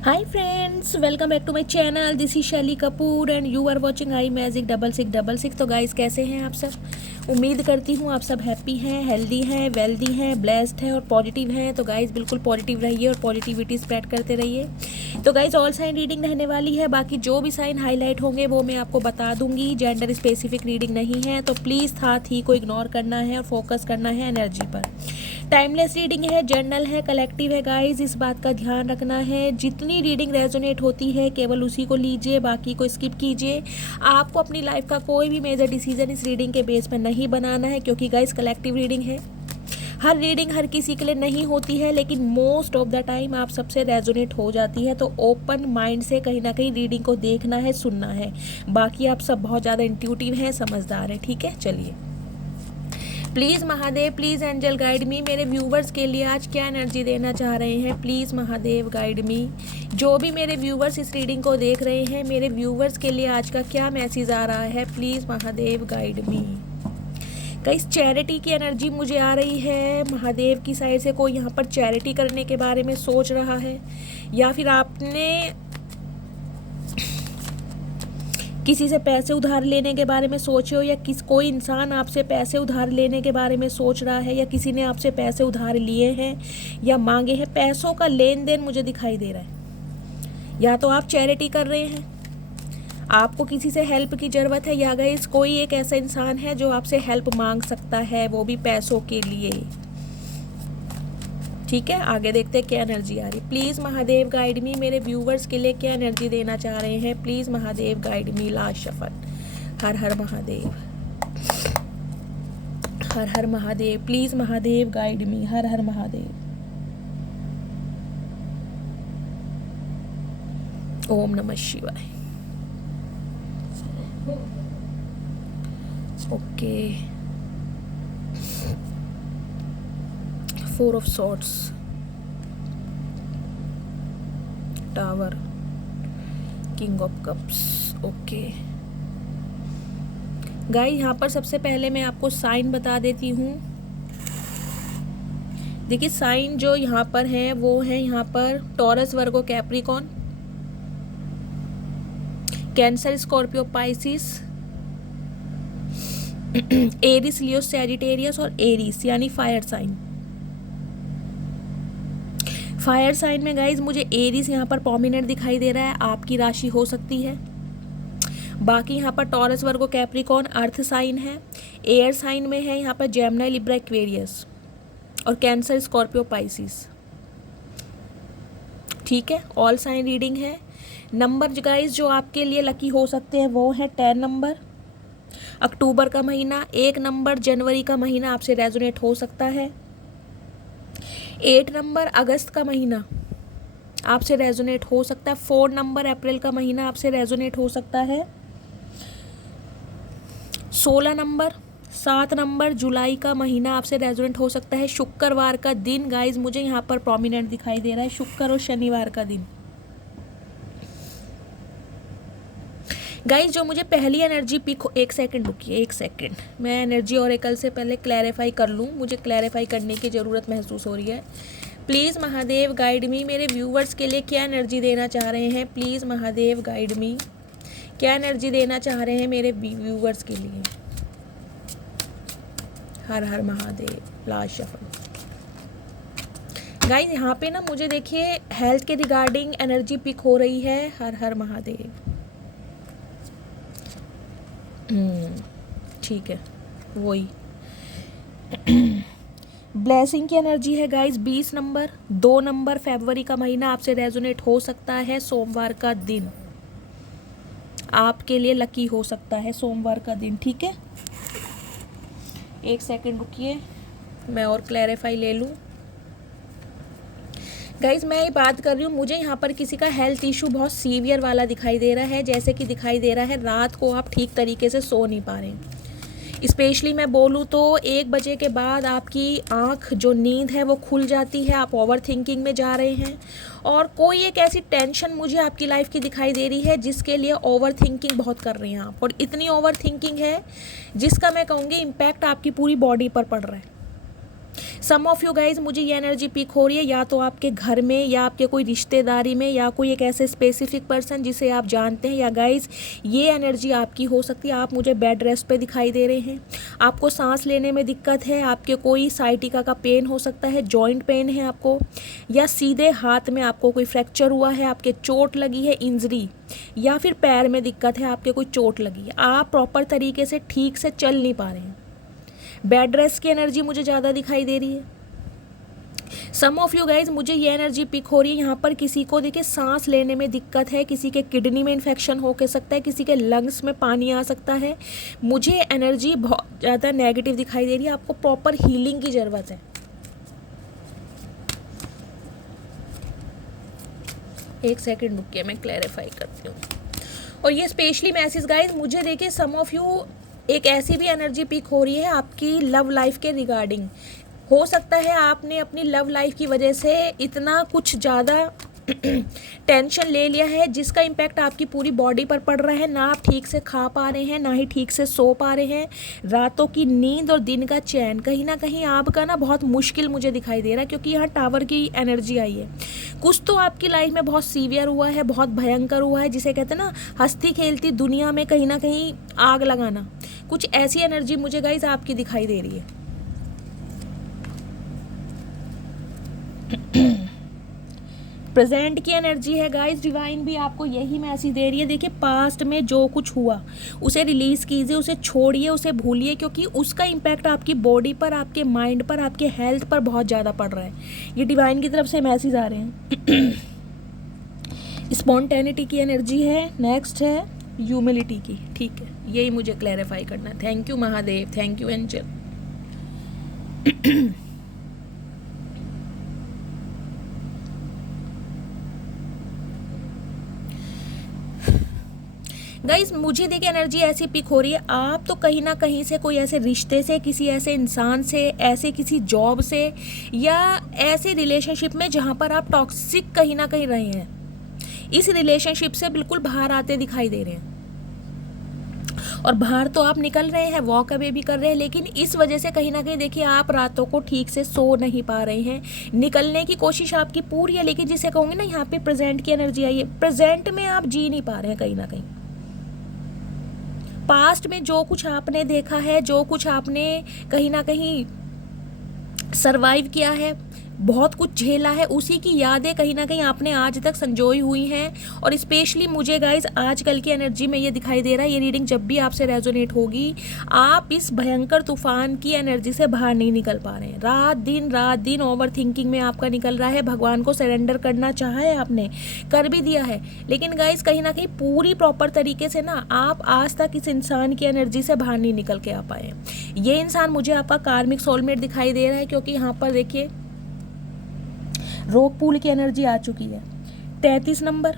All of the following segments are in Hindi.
Hi friends, welcome back to my channel. This is शैली Kapoor and you are watching I magic 6666। तो गाइस कैसे हैं आप सब? उम्मीद करती हूँ आप सब हैप्पी हैं, हेल्दी हैं, वेल्दी हैं, ब्लेस्ड हैं और पॉजिटिव हैं। तो गाइस बिल्कुल पॉजिटिव रहिए और पॉजिटिविटी स्प्रेड करते रहिए। तो गाइस ऑल साइन रीडिंग रहने वाली है, बाकी जो भी साइन हाईलाइट होंगे वो मैं आपको बता दूंगी। जेंडर स्पेसिफिक रीडिंग नहीं है, तो प्लीज़ साथ ही को इग्नोर करना है और फोकस करना है एनर्जी पर। टाइमलेस रीडिंग है, जर्नल है, कलेक्टिव है गाइस, इस बात का ध्यान रखना है। जितनी रीडिंग रेजोनेट होती है केवल उसी को लीजिए, बाकी को स्किप कीजिए। आपको अपनी लाइफ का कोई भी मेजर डिसीजन इस रीडिंग के बेस पर नहीं बनाना है, क्योंकि गाइस कलेक्टिव रीडिंग है। हर रीडिंग हर किसी के लिए नहीं होती है, लेकिन मोस्ट ऑफ द टाइम आप सबसे रेजोनेट हो जाती है। तो ओपन माइंड से कहीं ना कहीं रीडिंग को देखना है, सुनना है। बाकी आप सब बहुत ज़्यादा इंट्यूटिव हैं, समझदार हैं। ठीक है, चलिए। Please Mahadev, please angel guide me. मेरे व्यूवर्स के लिए आज क्या एनर्जी देना चाह रहे हैं? प्लीज़ महादेव गाइड मी। जो भी मेरे व्यूवर्स इस रीडिंग को देख रहे हैं, मेरे व्यूवर्स के लिए आज का क्या मैसेज आ रहा है? प्लीज़ महादेव गाइड मी। कई चैरिटी की एनर्जी मुझे आ रही है महादेव की साइड से। कोई यहाँ पर चैरिटी करने के बारे में सोच रहा है, या फिर आपने किसी से पैसे उधार लेने के बारे में सोचे हो, या कोई इंसान आपसे पैसे उधार लेने के बारे में सोच रहा है, या किसी ने आपसे पैसे उधार लिए हैं या मांगे हैं। पैसों का लेन देन मुझे दिखाई दे रहा है। या तो आप चैरिटी कर रहे हैं, आपको किसी से हेल्प की ज़रूरत है, या गाइस कोई एक ऐसा इंसान है जो आपसे हेल्प मांग सकता है, वो भी पैसों के लिए। ठीक है, आगे देखते हैं क्या एनर्जी आ रही। प्लीज़ महादेव गाइड मी। मेरे व्यूवर्स के लिए क्या एनर्जी देना चाह रहे हैं? Please Mahadev guide me. Last shuffle. हर हर महादेव, हर हर Mahadev. Please Mahadev guide me. हर हर महादेव। ओम नमः शिवाय। Okay, 4 of swords, tower, king of cups. Okay guys, यहाँ पर सबसे पहले मैं आपको साइन बता देती हूँ। देखिए साइन जो यहाँ पर है वो है यहाँ पर Taurus, Virgo, Capricorn, Cancer, Scorpio, Pisces, Aries, Leo, Sagittarius और एरीस, यानी फायर साइन। फायर साइन में गाइज मुझे एरीज यहाँ पर प्रोमिनेंट दिखाई दे रहा है, आपकी राशि हो सकती है। बाकी यहाँ पर टॉरस, वर्गो, कैप्रिकॉन अर्थ साइन है। एयर साइन में है यहाँ पर जेमिनी, लिब्रा, एक्वेरियस और कैंसर, स्कॉर्पियो, पाइसिस। ठीक है, ऑल साइन रीडिंग है। नंबर गाइज जो आपके लिए लकी हो सकते हैं वो है 10 नंबर अक्टूबर का महीना, 1 नंबर जनवरी का महीना आपसे रेजोनेट हो सकता है, 8 नंबर अगस्त का महीना आपसे रेजोनेट हो सकता है, 4 नंबर अप्रैल का महीना आपसे रेजोनेट हो सकता है, 16 नंबर 7 नंबर जुलाई का महीना आपसे रेजोनेट हो सकता है। शुक्रवार का दिन गाइज मुझे यहाँ पर प्रोमिनेंट दिखाई दे रहा है, शुक्र और शनिवार का दिन। गाइज जो मुझे पहली एनर्जी पिक, एक सेकंड रुकिए, एक सेकंड, मैं एनर्जी ऑरेकल से पहले क्लैरिफाई कर लूँ, मुझे क्लैरिफाई करने की ज़रूरत महसूस हो रही है। प्लीज़ महादेव गाइड मी। मेरे व्यूवर्स के लिए क्या एनर्जी देना चाह रहे हैं? प्लीज़ महादेव गाइड मी। क्या एनर्जी देना चाह रहे हैं मेरे व्यूवर्स के लिए? हर हर महादेव। Last shuffle. गाइज यहाँ पे ना मुझे देखिए हेल्थ के रिगार्डिंग एनर्जी पिक हो रही है। हर हर महादेव। ठीक है, वही ब्लेसिंग की एनर्जी है गाइस। 20 नंबर 2 नंबर फरवरी का महीना आपसे रेजोनेट हो सकता है। सोमवार का दिन आपके लिए लकी हो सकता है, सोमवार का दिन। ठीक है, एक सेकंड रुकिए, मैं और क्लैरिफाई ले लूँ। गाइज मैं ये बात कर रही हूँ, मुझे यहाँ पर किसी का हेल्थ इशू बहुत सीवियर वाला दिखाई दे रहा है। जैसे कि दिखाई दे रहा है रात को आप ठीक तरीके से सो नहीं पा रहे हैं। स्पेशली मैं बोलूँ तो 1 बजे के बाद आपकी आँख जो नींद है वो खुल जाती है, आप ओवर थिंकिंग में जा रहे हैं, और कोई एक ऐसी टेंशन मुझे आपकी लाइफ की दिखाई दे रही है जिसके लिए ओवर थिंकिंग बहुत कर रही हैं आप, और इतनी ओवर थिंकिंग है जिसका मैं कहूँगी इम्पैक्ट आपकी पूरी बॉडी पर पड़ रहा है। सम ऑफ यू गाइज, मुझे ये एनर्जी पिक हो रही है या तो आपके घर में या आपके कोई रिश्तेदारी में या कोई एक ऐसे स्पेसिफिक पर्सन जिसे आप जानते हैं, या गाइज ये एनर्जी आपकी हो सकती है। आप मुझे बेड रेस्ट पे दिखाई दे रहे हैं, आपको सांस लेने में दिक्कत है, आपके कोई साइटिका का पेन हो सकता है, जॉइंट पेन है आपको, या सीधे हाथ में आपको कोई फ्रैक्चर हुआ है, आपके चोट लगी है, इंजरी, या फिर पैर में दिक्कत है, आपके कोई चोट लगी है, आप प्रॉपर तरीके से ठीक से चल नहीं पा रहे हैं। बेड रेस्ट की एनर्जी मुझे ज़्यादा दिखाई दे रही है। सम ऑफ यू गाइज, मुझे ये एनर्जी पिक हो रही है, यहाँ पर किसी को देखिए सांस लेने में दिक्कत है, किसी के किडनी में इन्फेक्शन हो के सकता है, किसी के लंग्स में पानी आ सकता है। मुझे एनर्जी बहुत ज़्यादा नेगेटिव दिखाई दे रही है, आपको प्रॉपर हीलिंग की ज़रूरत है। एक सेकेंड रुकिए, मैं क्लैरिफाई करती हूँ। और ये स्पेशली मैसेज गाइज, मुझे देखिए सम ऑफ यू एक ऐसी भी एनर्जी पिक हो रही है आपकी लव लाइफ के रिगार्डिंग। हो सकता है आपने अपनी लव लाइफ की वजह से इतना कुछ ज़्यादा टेंशन ले लिया है जिसका इम्पैक्ट आपकी पूरी बॉडी पर पड़ रहा है। ना आप ठीक से खा पा रहे हैं, ना ही ठीक से सो पा रहे हैं। रातों की नींद और दिन का चैन कहीं ना कहीं आपका ना बहुत मुश्किल मुझे दिखाई दे रहा है, क्योंकि यहाँ टावर की एनर्जी आई है। कुछ तो आपकी लाइफ में बहुत सीवियर हुआ है, बहुत भयंकर हुआ है, जिसे कहते हैं ना हंसती खेलती दुनिया में कहीं ना कहीं आग लगाना। कुछ ऐसी एनर्जी मुझे गाइज आपकी दिखाई दे रही है। प्रेजेंट की एनर्जी है गाइस, डिवाइन भी आपको यही मैसेज दे रही है। देखिए पास्ट में जो कुछ हुआ उसे रिलीज़ कीजिए, उसे छोड़िए, उसे भूलिए, क्योंकि उसका इम्पैक्ट आपकी बॉडी पर, आपके माइंड पर, आपके हेल्थ पर बहुत ज़्यादा पड़ रहा है। ये डिवाइन की तरफ से मैसेज आ रहे हैं। स्पॉन्टेनिटी की एनर्जी है, नेक्स्ट है ह्यूमिलिटी की। ठीक है, यही मुझे क्लैरिफाई करना। Thank you Mahadev, thank you angel. Guys मुझे देखिए एनर्जी ऐसी पिक हो रही है, आप तो कहीं ना कहीं से कोई ऐसे रिश्ते से, किसी ऐसे इंसान से, ऐसे किसी जॉब से, या ऐसे रिलेशनशिप में जहाँ पर आप टॉक्सिक कहीं ना कहीं रहे हैं, इस रिलेशनशिप से बिल्कुल बाहर आते दिखाई दे रहे हैं। और बाहर तो आप निकल रहे हैं, वॉक अवे भी कर रहे हैं, लेकिन इस वजह से कहीं ना कहीं देखिए आप रातों को ठीक से सो नहीं पा रहे हैं। निकलने की कोशिश आपकी पूरी है, लेकिन जिसे कहूँगी ना यहाँ पे प्रेजेंट की एनर्जी आई है, प्रेजेंट में आप जी नहीं पा रहे हैं कहीं ना कहीं। पास्ट में जो कुछ आपने देखा है, जो कुछ आपने कहीं ना कहीं सरवाइव किया है, बहुत कुछ झेला है, उसी की यादें कहीं ना कहीं आपने आज तक संजोई हुई हैं। और स्पेशली मुझे गाइज आजकल की एनर्जी में ये दिखाई दे रहा है, ये रीडिंग जब भी आपसे रेजोनेट होगी, आप इस भयंकर तूफान की एनर्जी से बाहर नहीं निकल पा रहे हैं। रात दिन ओवर थिंकिंग में आपका निकल रहा है। भगवान को सरेंडर करना चाहा है आपने, कर भी दिया है, लेकिन गाइज कहीं ना कहीं पूरी प्रॉपर तरीके से ना आप आज तक इस इंसान की एनर्जी से बाहर नहीं निकल के आ पाए। ये इंसान मुझे आपका कार्मिक सोलमेट दिखाई दे रहा है, क्योंकि यहाँ पर देखिए रोक पूल की एनर्जी आ चुकी है। 33 नंबर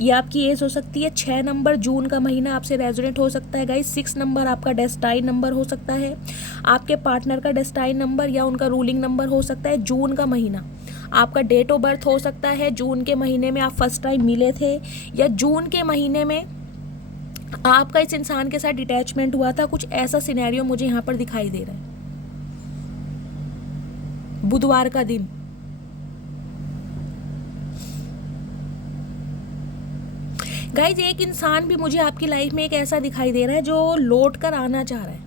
ये आपकी एज हो सकती है। 6 नंबर जून का महीना आपसे रेजोनेट हो सकता है गाइस। 6 नंबर आपका डेस्टाइन नंबर हो सकता है, आपके पार्टनर का डेस्टाइन नंबर या उनका रूलिंग नंबर हो सकता है। जून का महीना आपका डेट ऑफ बर्थ हो सकता है। जून के महीने में आप फर्स्ट टाइम मिले थे, या जून के महीने में आपका इस इंसान के साथ डिटैचमेंट हुआ था। कुछ ऐसा सिनेरियो मुझे यहाँ पर दिखाई दे रहा है। बुधवार का दिन, गाइज एक इंसान भी मुझे आपकी लाइफ में एक ऐसा दिखाई दे रहा है जो लौट कर आना चाह रहा है।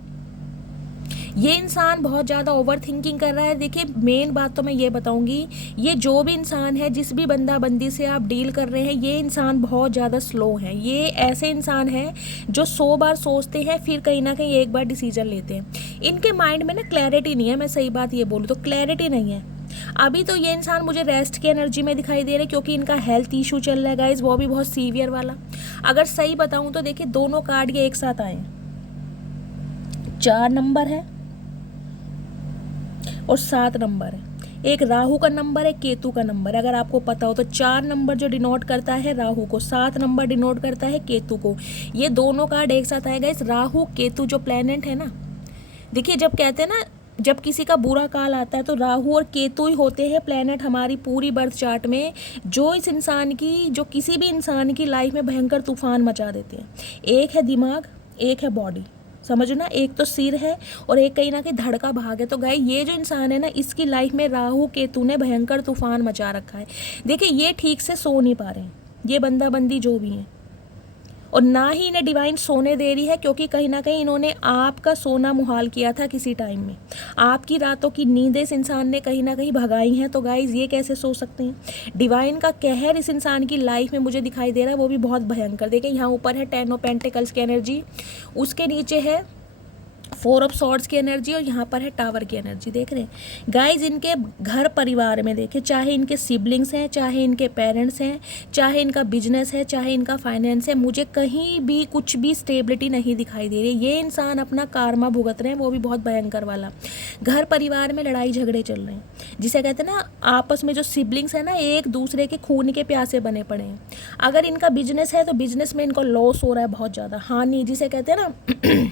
ये इंसान बहुत ज़्यादा ओवर थिंकिंग कर रहा है। देखिए मेन बात तो मैं ये बताऊंगी, ये जो भी इंसान है, जिस भी बंदा बंदी से आप डील कर रहे हैं, ये इंसान बहुत ज़्यादा स्लो है। ये ऐसे इंसान हैं जो 100 बार सोचते हैं, फिर कहीं ना कहीं एक बार डिसीजन लेते हैं। इनके माइंड में ना क्लैरिटी नहीं है, मैं सही बात ये बोलूँ तो क्लैरिटी नहीं है। अभी तो ये इंसान मुझे रेस्ट की एनर्जी में दिखाई दे रहा है, क्योंकि इनका हेल्थ इशू चल रहा है गाइज, वो भी बहुत सीवियर वाला। अगर सही बताऊं तो देखिए दोनों कार्ड ये एक साथ आए हैं। 4 नंबर है और 7 नंबर है। एक राहु का नंबर है, केतु का नंबर। अगर आपको पता हो तो 4 नंबर जो डिनोट करता है राहु को, 7 नंबर डिनोट करता है केतु को। ये दोनों कार्ड एक साथ आएगा। इस राहु केतु जो प्लैनेट है ना, देखिए जब कहते हैं ना जब किसी का बुरा काल आता है तो राहु और केतु ही होते हैं प्लैनेट हमारी पूरी बर्थ चार्ट में, जो इस इंसान की, जो किसी भी इंसान की लाइफ में भयंकर तूफान मचा देते हैं। एक है दिमाग, एक है बॉडी। समझो ना, एक तो सिर है और एक कहीं ना कहीं धड़ का भाग है। तो गाइस ये जो इंसान है ना, इसकी लाइफ में राहु केतु ने भयंकर तूफान मचा रखा है। देखिए ये ठीक से सो नहीं पा रहे हैं, ये बंदा बंदी जो भी है, और ना ही इन्हें डिवाइन सोने दे रही है, क्योंकि कहीं ना कहीं इन्होंने आपका सोना मुहाल किया था किसी टाइम में। आपकी रातों की नींदें इस इंसान ने कहीं ना कहीं भगाई हैं। तो गाइज ये कैसे सो सकते हैं। डिवाइन का कहर इस इंसान की लाइफ में मुझे दिखाई दे रहा है, वो भी बहुत भयंकर। देखिए यहाँ ऊपर है 10 ऑफ पेंटिकल्स की एनर्जी, उसके नीचे है 4 ऑफ सॉर्ड्स की एनर्जी, और यहाँ पर है टावर की एनर्जी। देख रहे हैं गाइज, इनके घर परिवार में देखिए, चाहे इनके सिबलिंग्स हैं, चाहे इनके पेरेंट्स हैं, चाहे इनका बिजनेस है, चाहे इनका फाइनेंस है, मुझे कहीं भी कुछ भी स्टेबिलिटी नहीं दिखाई दे रही। ये इंसान अपना कारमा भुगत रहे हैं, वो भी बहुत भयंकर वाला। घर परिवार में लड़ाई झगड़े चल रहे हैं, जिसे कहते हैं ना आपस में जो सिबलिंग्स है ना, एक दूसरे के खून के प्यासे बने पड़े हैं। अगर इनका बिजनेस है तो बिजनेस में इनको लॉस हो रहा है बहुत ज़्यादा, हानि जिसे कहते हैं ना।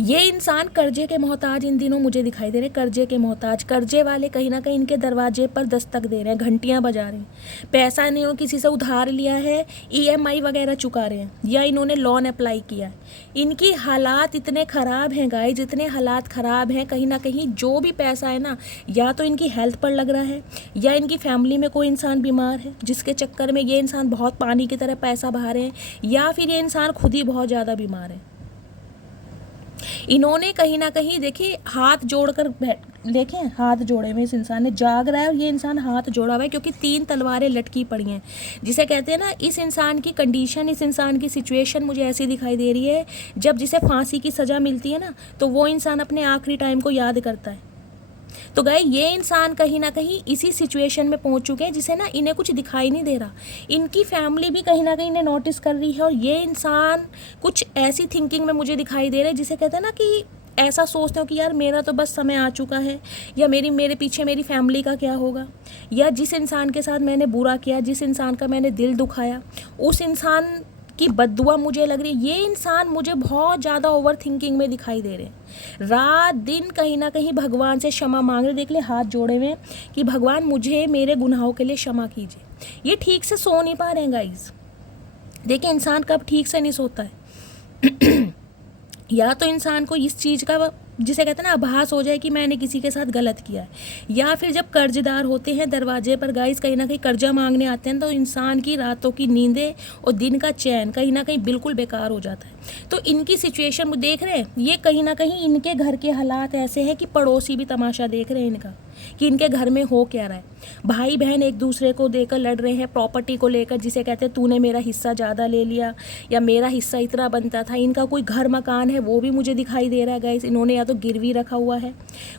ये इंसान कर्जे के मोहताज इन दिनों मुझे दिखाई दे रहे हैं, कर्जे के मोहताज। कर्जे वाले कहीं ना कहीं इनके दरवाजे पर दस्तक दे रहे हैं, घंटियां बजा रहे हैं। पैसा नहीं हो, किसी से उधार लिया है, EMI वगैरह चुका रहे हैं, या इन्होंने लोन अप्लाई किया है। इनकी हालात इतने ख़राब हैं गाइस, जितने हालात ख़राब हैं, कहीं ना कहीं जो भी पैसा है ना, या तो इनकी हेल्थ पर लग रहा है, या इनकी फैमिली में कोई इंसान बीमार है जिसके चक्कर में ये इंसान बहुत पानी की तरह पैसा बहा रहे हैं, या फिर ये इंसान खुद ही बहुत ज़्यादा बीमार है। इन्होंने कहीं ना कहीं देखिए हाथ जोड़कर देखें, हाथ जोड़े हुए इस इंसान ने, जाग रहा है और ये इंसान हाथ जोड़ा हुआ है, क्योंकि 3 तलवारें लटकी पड़ी हैं। जिसे कहते हैं ना, इस इंसान की कंडीशन, इस इंसान की सिचुएशन मुझे ऐसी दिखाई दे रही है, जब जिसे फांसी की सज़ा मिलती है ना, तो वो इंसान अपने आखिरी टाइम को याद करता है। तो गए ये इंसान कहीं ना कहीं इसी सिचुएशन में पहुंच चुके हैं, जिसे ना इन्हें कुछ दिखाई नहीं दे रहा। इनकी फैमिली भी कहीं ना कहीं इन्हें नोटिस कर रही है, और ये इंसान कुछ ऐसी थिंकिंग में मुझे दिखाई दे रहा है, जिसे कहते हैं ना कि ऐसा सोचते हो कि यार मेरा तो बस समय आ चुका है, या मेरे पीछे मेरी फैमिली का क्या होगा, या जिस इंसान के साथ मैंने बुरा किया, जिस इंसान का मैंने दिल दुखाया, उस इंसान की बद्दुआ मुझे लग रही है। ये इंसान मुझे बहुत ज़्यादा ओवर थिंकिंग में दिखाई दे रहे हैं, रात दिन कहीं ना कहीं भगवान से क्षमा मांग रहे। देख ले हाथ जोड़े हुए कि भगवान मुझे मेरे गुनाहों के लिए क्षमा कीजिए। ये ठीक से सो नहीं पा रहे हैं गाइज। देखिए इंसान कब ठीक से नहीं सोता है या तो इंसान को इस चीज़ का, जिसे कहते हैं ना, आभास हो जाए कि मैंने किसी के साथ गलत किया है, या फिर जब कर्जदार होते हैं दरवाजे पर गाइस कहीं ना कहीं कर्जा मांगने आते हैं, तो इंसान की रातों की नींदें और दिन का चैन कहीं ना कहीं बिल्कुल बेकार हो जाता है। तो इनकी सिचुएशन वो देख रहे हैं, ये कहीं ना कहीं इनके घर के हालात ऐसे हैं कि पड़ोसी भी तमाशा देख रहे हैं इनका, कि इनके घर में हो क्या रहा है। भाई बहन एक दूसरे को देकर लड़ रहे हैं प्रॉपर्टी को लेकर, जिसे कहते हैं तूने मेरा हिस्सा ज़्यादा ले लिया, या मेरा हिस्सा इतना बनता था। इनका कोई घर मकान है वो भी मुझे दिखाई दे रहा है गाइस, इन्होंने या तो गिरवी रखा हुआ है।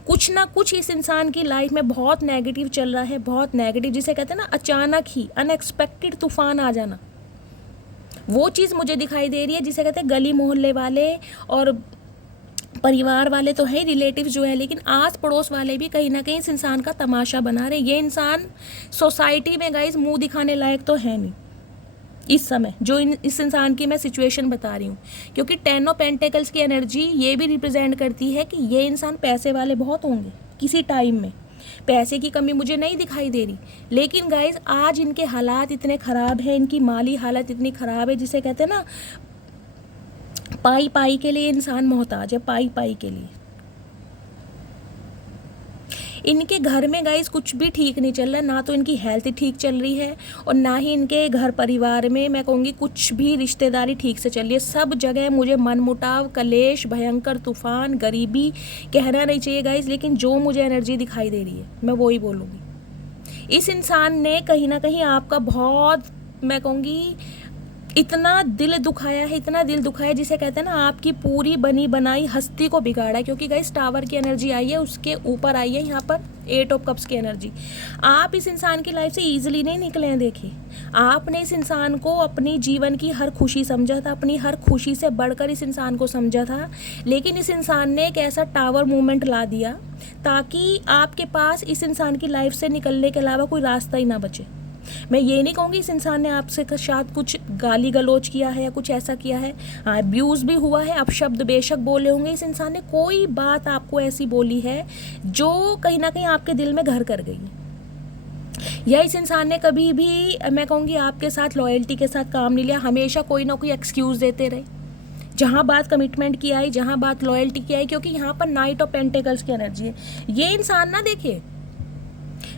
कुछ ना कुछ इस इंसान की लाइफ में बहुत नेगेटिव चल रहा है, बहुत नेगेटिव, जिसे कहते हैं ना अचानक ही अनएक्सपेक्टेड तूफान आ जाना, वो चीज़ मुझे दिखाई दे रही है। जिसे कहते हैं गली मोहल्ले वाले और परिवार वाले तो है, रिलेटिव जो है, लेकिन आस पड़ोस वाले भी कहीं ना कहीं इस इंसान का तमाशा बना रहे। ये इंसान सोसाइटी में गाइस मुंह दिखाने लायक तो है नहीं इस समय, जो इस इंसान की मैं सिचुएशन बता रही हूँ, क्योंकि 10 ऑफ पेंटिकल्स की एनर्जी ये भी रिप्रेजेंट करती है कि ये इंसान पैसे वाले बहुत होंगे किसी टाइम में। पैसे की कमी मुझे नहीं दिखाई दे रही, लेकिन गाइज आज इनके हालात इतने ख़राब हैं, इनकी माली हालत इतनी ख़राब है, जिसे कहते हैं ना पाई पाई के लिए इंसान मोहताज है, पाई पाई के लिए। इनके घर में गाइस कुछ भी ठीक नहीं चल रहा, ना तो इनकी हेल्थ ठीक चल रही है, और ना ही इनके घर परिवार में मैं कहूँगी कुछ भी रिश्तेदारी ठीक से चल रही है। सब जगह मुझे मनमुटाव, कलेश, भयंकर तूफान, गरीबी कहना नहीं चाहिए गाइस, लेकिन जो मुझे एनर्जी दिखाई दे रही है मैं वही बोलूँगी। इस इंसान ने कहीं ना कहीं आपका बहुत, मैं कहूँगी इतना दिल दुखाया है, इतना दिल दुखाया, जिसे कहते हैं ना आपकी पूरी बनी बनाई हस्ती को बिगाड़ा है। क्योंकि गाइस टावर की एनर्जी आई है, उसके ऊपर आई है यहाँ पर 8 ऑफ कप्स की एनर्जी। आप इस इंसान की लाइफ से ईजिली नहीं निकले हैं। देखिए आपने इस इंसान को अपनी जीवन की हर खुशी समझा था, अपनी हर खुशी से बढ़कर इस इंसान को समझा था, लेकिन इस इंसान ने एक ऐसा टावर मूवमेंट ला दिया ताकि आपके पास इस इंसान की लाइफ से निकलने के अलावा कोई रास्ता ही ना बचे। मैं ये नहीं कहूँगी इस इंसान ने आपसे शायद कुछ गाली गलौज किया है या कुछ ऐसा किया है, हाँ अब्यूज़ भी हुआ है, अपशब्द बेशक बोले होंगे। इस इंसान ने कोई बात आपको ऐसी बोली है जो कहीं ना कहीं आपके दिल में घर कर गई, या इस इंसान ने कभी भी मैं कहूँगी आपके साथ लॉयल्टी के साथ काम नहीं लिया, हमेशा कोई ना कोई एक्सक्यूज़ देते रहे। जहाँ बात कमिटमेंट की आई, जहाँ बात लॉयल्टी की आई, क्योंकि यहाँ पर नाइट ऑफ पेंटिकल्स की एनर्जी है। ये इंसान ना, देखिए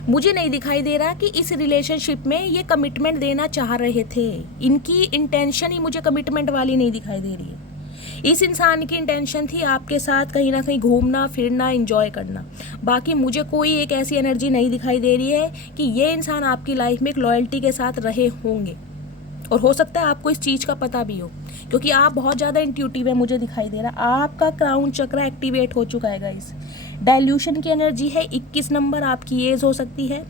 मुझे नहीं दिखाई दे रहा कि इस रिलेशनशिप में ये कमिटमेंट देना चाह रहे थे। इनकी इंटेंशन ही मुझे कमिटमेंट वाली नहीं दिखाई दे रही है। इस इंसान की इंटेंशन थी आपके साथ कहीं ना कहीं घूमना फिरना, एंजॉय करना। बाकी मुझे कोई एक ऐसी एनर्जी नहीं दिखाई दे रही है कि ये इंसान आपकी लाइफ में एक लॉयल्टी के साथ रहे होंगे। और हो सकता है आपको इस चीज़ का पता भी हो, क्योंकि आप बहुत ज़्यादा इंट्यूटिव है, मुझे दिखाई दे रहा। आपका क्राउन चक्र एक्टिवेट हो चुका है गाइस। डाइल्यूशन की एनर्जी है। 21 नंबर आपकी एज हो सकती है।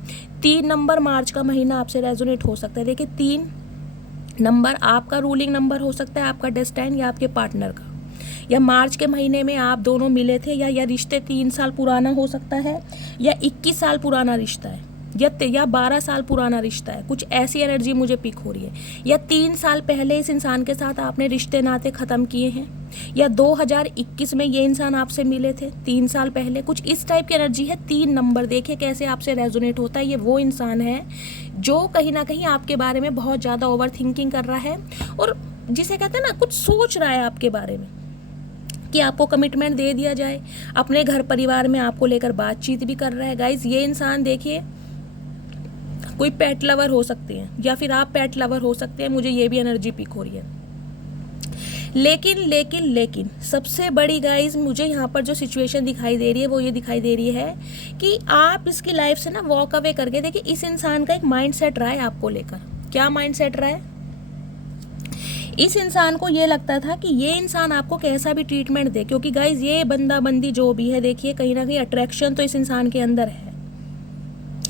3 नंबर मार्च का महीना आपसे रेजोनेट हो सकता है। देखिए 3 नंबर आपका रूलिंग नंबर हो सकता है, आपका डेस्टाइन या आपके पार्टनर का। या मार्च के महीने में आप दोनों मिले थे, या रिश्ते 3 साल पुराना हो सकता है, या 21 साल पुराना रिश्ता है, या 12 साल पुराना रिश्ता है। कुछ ऐसी एनर्जी मुझे पिक हो रही है। या 3 साल पहले इस इंसान के साथ आपने रिश्ते नाते ख़त्म किए हैं, या 2021 में ये इंसान आपसे मिले थे 3 साल पहले। कुछ इस टाइप की एनर्जी है। 3 नंबर देखिए कैसे आपसे रेजोनेट होता है। ये वो इंसान है जो कहीं ना कहीं आपके बारे में बहुत ज़्यादा ओवर थिंकिंग कर रहा है, और जिसे कहते हैं ना, कुछ सोच रहा है आपके बारे में कि आपको कमिटमेंट दे दिया जाए। अपने घर परिवार में आपको लेकर बातचीत भी कर रहा है। गाइज ये इंसान देखिए कोई पेट लवर हो सकते हैं, या फिर आप पेट लवर हो सकते हैं। मुझे ये भी एनर्जी पिक हो रही है। लेकिन सबसे बड़ी गाइज मुझे यहाँ पर जो सिचुएशन दिखाई दे रही है वो ये दिखाई दे रही है कि आप इसकी लाइफ से ना वॉक अवे करके देखिए। इस इंसान का एक माइंड सेट रहा है आपको लेकर। क्या माइंड सेट रहा है? इस इंसान को ये लगता था कि ये इंसान आपको कैसा भी ट्रीटमेंट दे, क्योंकि गाइज ये बंदा बंदी जो भी है, देखिए कहीं ना कहीं अट्रैक्शन तो इस इंसान के अंदर है।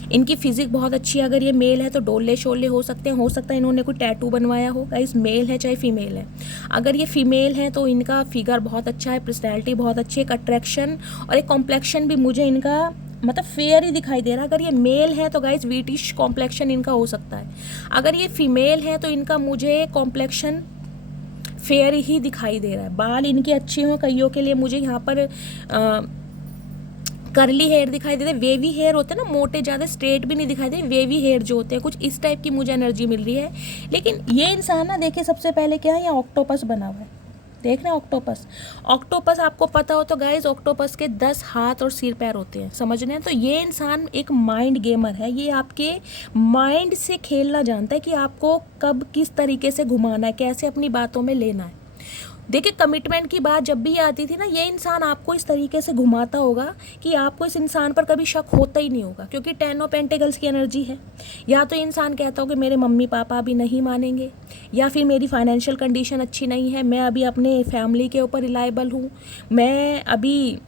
इनकी फिजिक बहुत अच्छी है। अगर ये मेल है तो डोले शोले हो सकते हैं। हो सकता है इन्होंने कोई टैटू बनवाया हो। गाइस मेल है चाहे फीमेल है। अगर ये फीमेल है तो इनका फिगर बहुत अच्छा है, पर्सनैलिटी बहुत अच्छी है, एक अट्रैक्शन और एक कॉम्प्लेक्शन भी मुझे इनका मतलब फेयर ही दिखाई दे रहा है। अगर ये मेल है तो गाइस वीटिश कॉम्प्लेक्शन इनका हो सकता है। अगर ये फीमेल है तो इनका मुझे कॉम्प्लेक्शन फेयर ही दिखाई दे रहा है। बाल इनके अच्छे हों, कईयों के लिए मुझे यहाँ पर करली हेयर दिखाई देते हैं। वेवी हेयर होते हैं ना, मोटे, ज़्यादा स्ट्रेट भी नहीं दिखाई दे। वेवी हेयर जो होते हैं, कुछ इस टाइप की मुझे एनर्जी मिल रही है। लेकिन ये इंसान ना देखिए सबसे पहले क्या है, ये ऑक्टोपस बना हुआ है। देख रहे हैं ऑक्टोपस। ऑक्टोपस आपको पता हो तो गाइज ऑक्टोपस के 10 हाथ और सिर पैर होते हैं, समझ रहे हैं। तो ये इंसान एक माइंड गेमर है। ये आपके माइंड से खेलना जानता है कि आपको कब किस तरीके से घुमाना है, कैसे अपनी बातों में लेना है। देखिए कमिटमेंट की बात जब भी आती थी ना, ये इंसान आपको इस तरीके से घुमाता होगा कि आपको इस इंसान पर कभी शक होता ही नहीं होगा, क्योंकि 10 ऑफ पेंटिकल्स की एनर्जी है। या तो इंसान कहता हो कि मेरे मम्मी पापा अभी नहीं मानेंगे, या फिर मेरी फाइनेंशियल कंडीशन अच्छी नहीं है, मैं अभी अपने फैमिली के ऊपर रिलायबल हूँ, मैं अभी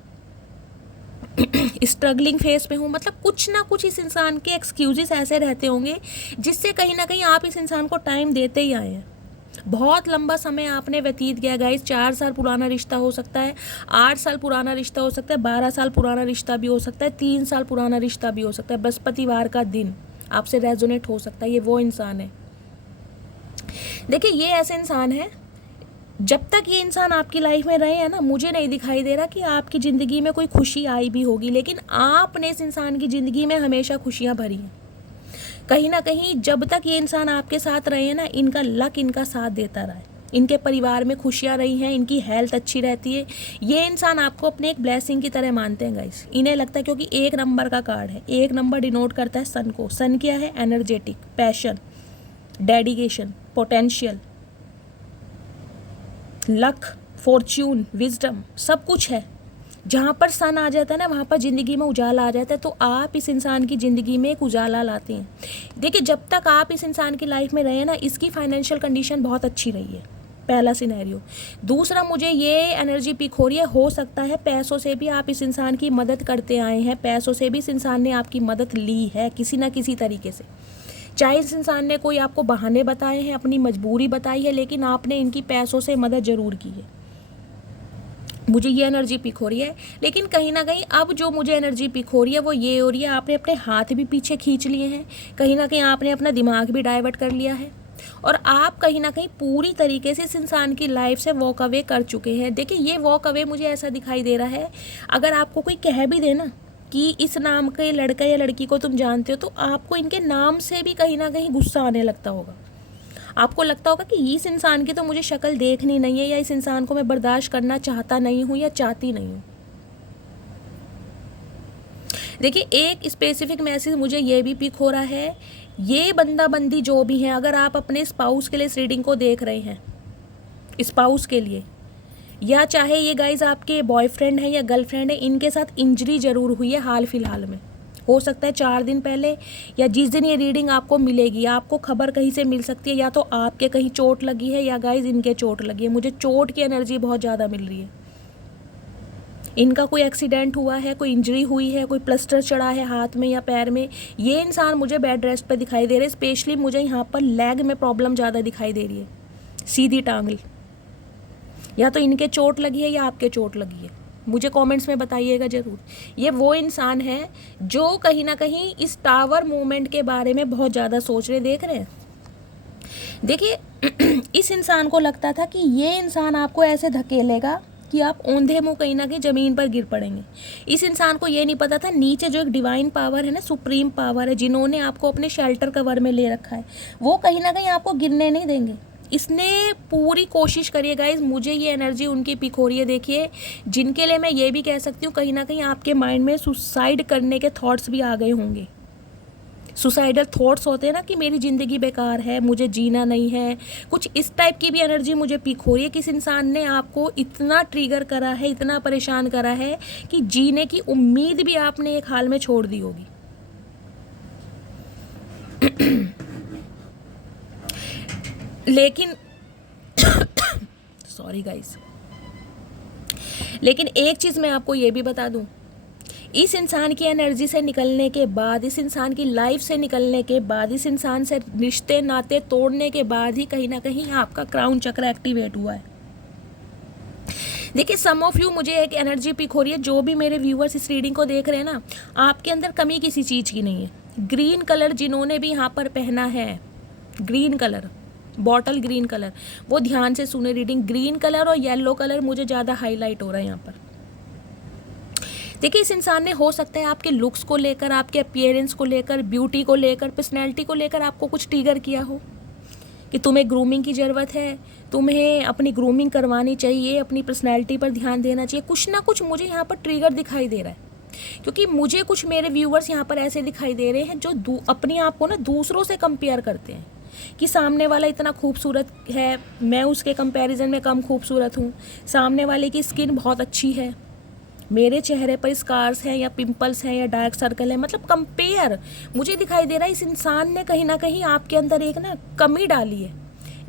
स्ट्रगलिंग फेस पे हूँ। मतलब कुछ ना कुछ इस इंसान के एक्सक्यूजेस ऐसे रहते होंगे जिससे कहीं ना कहीं आप इस इंसान को टाइम देते ही आए हैं। बहुत लंबा समय आपने व्यतीत किया गाइस। 4 साल पुराना रिश्ता हो सकता है, 8 साल पुराना रिश्ता हो सकता है, 12 साल पुराना रिश्ता भी हो सकता है, 3 साल पुराना रिश्ता भी हो सकता है। बृहस्पतिवार का दिन आपसे रेजोनेट हो सकता है। ये वो इंसान है। देखिए ये ऐसे इंसान है, जब तक ये इंसान आपकी लाइफ में रहे हैं ना, मुझे नहीं दिखाई दे रहा कि आपकी ज़िंदगी में कोई खुशी आई भी होगी। लेकिन आपने इस इंसान की ज़िंदगी में हमेशा खुशियाँ भरी हैं। कहीं ना कहीं जब तक ये इंसान आपके साथ रहे हैं ना, इनका लक इनका साथ देता रहा है। इनके परिवार में खुशियाँ रही हैं, इनकी हेल्थ अच्छी रहती है। ये इंसान आपको अपने एक ब्लेसिंग की तरह मानते हैं गाइस। इन्हें लगता है, क्योंकि 1 नंबर का कार्ड है। 1 नंबर डिनोट करता है सन को। सन क्या है? Energetic, passion, dedication, potential, luck, Fortune, wisdom, सब कुछ है। जहाँ पर सन आ जाता है ना, वहाँ पर ज़िंदगी में उजाला आ जाता है। तो आप इस इंसान की ज़िंदगी में एक उजाला लाते हैं। देखिए जब तक आप इस इंसान की लाइफ में रहे ना, इसकी फाइनेंशियल कंडीशन बहुत अच्छी रही है, पहला सिनेरियो। दूसरा मुझे ये एनर्जी पिक हो रही है, हो सकता है पैसों से भी आप इस इंसान की मदद करते आए हैं, पैसों से भी इस इंसान ने आपकी मदद ली है किसी ना किसी तरीके से। चाहे इस इंसान ने कोई आपको बहाने बताए हैं, अपनी मजबूरी बताई है, लेकिन आपने इनकी पैसों से मदद ज़रूर की है। मुझे ये एनर्जी पिक हो रही है। लेकिन कहीं ना कहीं अब जो मुझे एनर्जी पिक हो रही है वो ये हो रही है, आपने अपने हाथ भी पीछे खींच लिए हैं, कहीं ना कहीं आपने अपना दिमाग भी डाइवर्ट कर लिया है, और आप कहीं ना कहीं पूरी तरीके से इस इंसान की लाइफ से वॉक अवे कर चुके हैं। देखिए ये वॉक अवे मुझे ऐसा दिखाई दे रहा है, अगर आपको कोई कह भी दे ना कि इस नाम के लड़का या लड़की को तुम जानते हो, तो आपको इनके नाम से भी कहीं ना कहीं गुस्सा आने लगता होगा। आपको लगता होगा कि इस इंसान की तो मुझे शक्ल देखनी नहीं है, या इस इंसान को मैं बर्दाश्त करना चाहता नहीं हूँ या चाहती नहीं हूँ। देखिए, एक स्पेसिफिक मैसेज मुझे ये भी पिक हो रहा है, ये बंदा बंदी जो भी है, अगर आप अपने स्पाउस के लिए इस रीडिंग को देख रहे हैं, स्पाउस के लिए, या चाहे ये गाइज आपके बॉयफ्रेंड है या गर्लफ्रेंड है, इनके साथ इंजरी जरूर हुई है हाल फिलहाल में। हो सकता है 4 दिन पहले, या जिस दिन ये रीडिंग आपको मिलेगी, आपको खबर कहीं से मिल सकती है, या तो आपके कहीं चोट लगी है या गाइज इनके चोट लगी है। मुझे चोट की एनर्जी बहुत ज़्यादा मिल रही है। इनका कोई एक्सीडेंट हुआ है, कोई इंजरी हुई है, कोई प्लास्टर चढ़ा है हाथ में या पैर में। ये इंसान मुझे बेड रेस्ट पे दिखाई दे रहे हैं। स्पेशली मुझे यहाँ पर लेग में प्रॉब्लम ज़्यादा दिखाई दे रही है, सीधी टांगल। या तो इनके चोट लगी है या आपके चोट लगी है, मुझे कमेंट्स में बताइएगा ज़रूर। ये वो इंसान है जो कहीं ना कहीं इस टावर मूवमेंट के बारे में बहुत ज़्यादा सोच रहे। देख रहे हैं, देखिए इस इंसान को लगता था कि ये इंसान आपको ऐसे धकेलेगा कि आप औंधे मुँह कहीं ना कहीं ज़मीन पर गिर पड़ेंगे। इस इंसान को ये नहीं पता था नीचे जो एक डिवाइन पावर है ना, सुप्रीम पावर है, जिन्होंने आपको अपने शेल्टर कवर में ले रखा है, वो कहीं ना कहीं आपको गिरने नहीं देंगे। इसने पूरी कोशिश करी है गाइज। मुझे ये एनर्जी उनकी पिक हो रही है। देखिए, जिनके लिए मैं ये भी कह सकती हूँ कहीं ना कहीं आपके माइंड में सुसाइड करने के थॉट्स भी आ गए होंगे। सुसाइडल थॉट्स होते हैं ना कि मेरी ज़िंदगी बेकार है, मुझे जीना नहीं है, कुछ इस टाइप की भी एनर्जी मुझे पिक हो रही है। किस इंसान ने आपको इतना ट्रिगर करा है, इतना परेशान करा है कि जीने की उम्मीद भी आपने एक हाल में छोड़ दी होगी। लेकिन सॉरी गाइस, लेकिन एक चीज़ मैं आपको ये भी बता दूं, इस इंसान की एनर्जी से निकलने के बाद, इस इंसान की लाइफ से निकलने के बाद, इस इंसान से रिश्ते नाते तोड़ने के बाद ही कहीं ना कहीं आपका क्राउन चक्र एक्टिवेट हुआ है। देखिए, सम ऑफ यू, मुझे एक एनर्जी पिक हो रही है, जो भी मेरे व्यूअर्स इस रीडिंग को देख रहे हैं ना, आपके अंदर कमी किसी चीज़ की नहीं है। ग्रीन कलर जिन्होंने भी यहाँ पर पहना है, green colour, bottle green colour, वो ध्यान से सुने रीडिंग। ग्रीन कलर और येलो कलर मुझे ज़्यादा हाईलाइट हो रहा है यहाँ पर। देखिए, इस इंसान ने हो सकता है आपके लुक्स को लेकर, आपके अपीयरेंस को लेकर, ब्यूटी को लेकर, पर्सनैलिटी को लेकर आपको कुछ ट्रिगर किया हो कि तुम्हें ग्रूमिंग की ज़रूरत है, तुम्हें अपनी ग्रूमिंग करवानी चाहिए, अपनी पर्सनैलिटी पर ध्यान देना चाहिए। कुछ ना कुछ मुझे यहाँ पर ट्रिगर दिखाई दे रहा है, क्योंकि मुझे कुछ मेरे व्यूवर्स यहाँ पर ऐसे दिखाई दे रहे हैं जो अपने आप को ना दूसरों से कंपेयर करते हैं कि सामने वाला इतना खूबसूरत है, मैं उसके कंपैरिजन में कम खूबसूरत हूँ, सामने वाले की स्किन बहुत अच्छी है, मेरे चेहरे पर स्कार्स हैं या पिंपल्स हैं या डार्क सर्कल है। मतलब कंपेयर मुझे दिखाई दे रहा है। इस इंसान ने कहीं ना कहीं आपके अंदर एक ना कमी डाली है,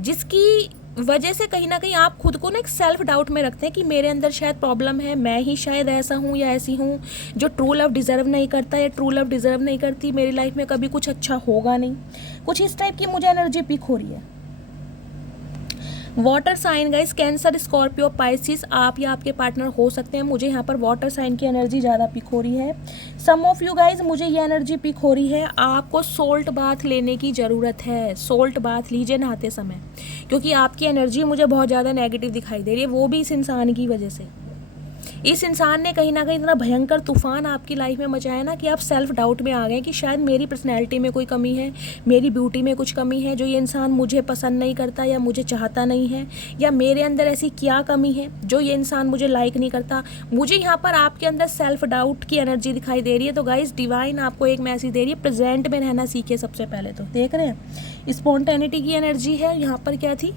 जिसकी वजह से कहीं ना कहीं आप खुद को ना एक सेल्फ डाउट में रखते हैं कि मेरे अंदर शायद प्रॉब्लम है, मैं ही शायद ऐसा हूँ या ऐसी हूँ जो ट्रू लव डिज़र्व नहीं करता या ट्रू लव डिज़र्व नहीं करती, मेरी लाइफ में कभी कुछ अच्छा होगा नहीं। कुछ इस टाइप की मुझे एनर्जी पिक हो रही है। Water sign guys, Cancer, Scorpio, Pisces, आप या आपके पार्टनर हो सकते हैं। मुझे यहाँ पर वाटर साइन की एनर्जी ज़्यादा पिक हो रही है। सम ऑफ यू गाइस, मुझे ये एनर्जी पिक हो रही है, आपको सोल्ट बाथ लेने की ज़रूरत है। सोल्ट बाथ लीजिए नहाते समय, क्योंकि आपकी एनर्जी मुझे बहुत ज़्यादा नेगेटिव दिखाई दे रही है, वो भी इस इंसान की वजह से। इस इंसान ने कहीं ना कहीं इतना भयंकर तूफान आपकी लाइफ में मचाया ना कि आप सेल्फ डाउट में आ गए कि शायद मेरी पर्सनैलिटी में कोई कमी है, मेरी ब्यूटी में कुछ कमी है, जो ये इंसान मुझे पसंद नहीं करता या मुझे चाहता नहीं है, या मेरे अंदर ऐसी क्या कमी है जो ये इंसान मुझे लाइक नहीं करता। मुझे यहाँ पर आपके अंदर सेल्फ डाउट की एनर्जी दिखाई दे रही है। तो गाइस, डिवाइन आपको एक मैसेज दे रही है, प्रेजेंट में रहना सीखे सबसे पहले। तो देख रहे हैं, स्पॉन्टेनिटी की एनर्जी है, यहाँ पर क्या थी,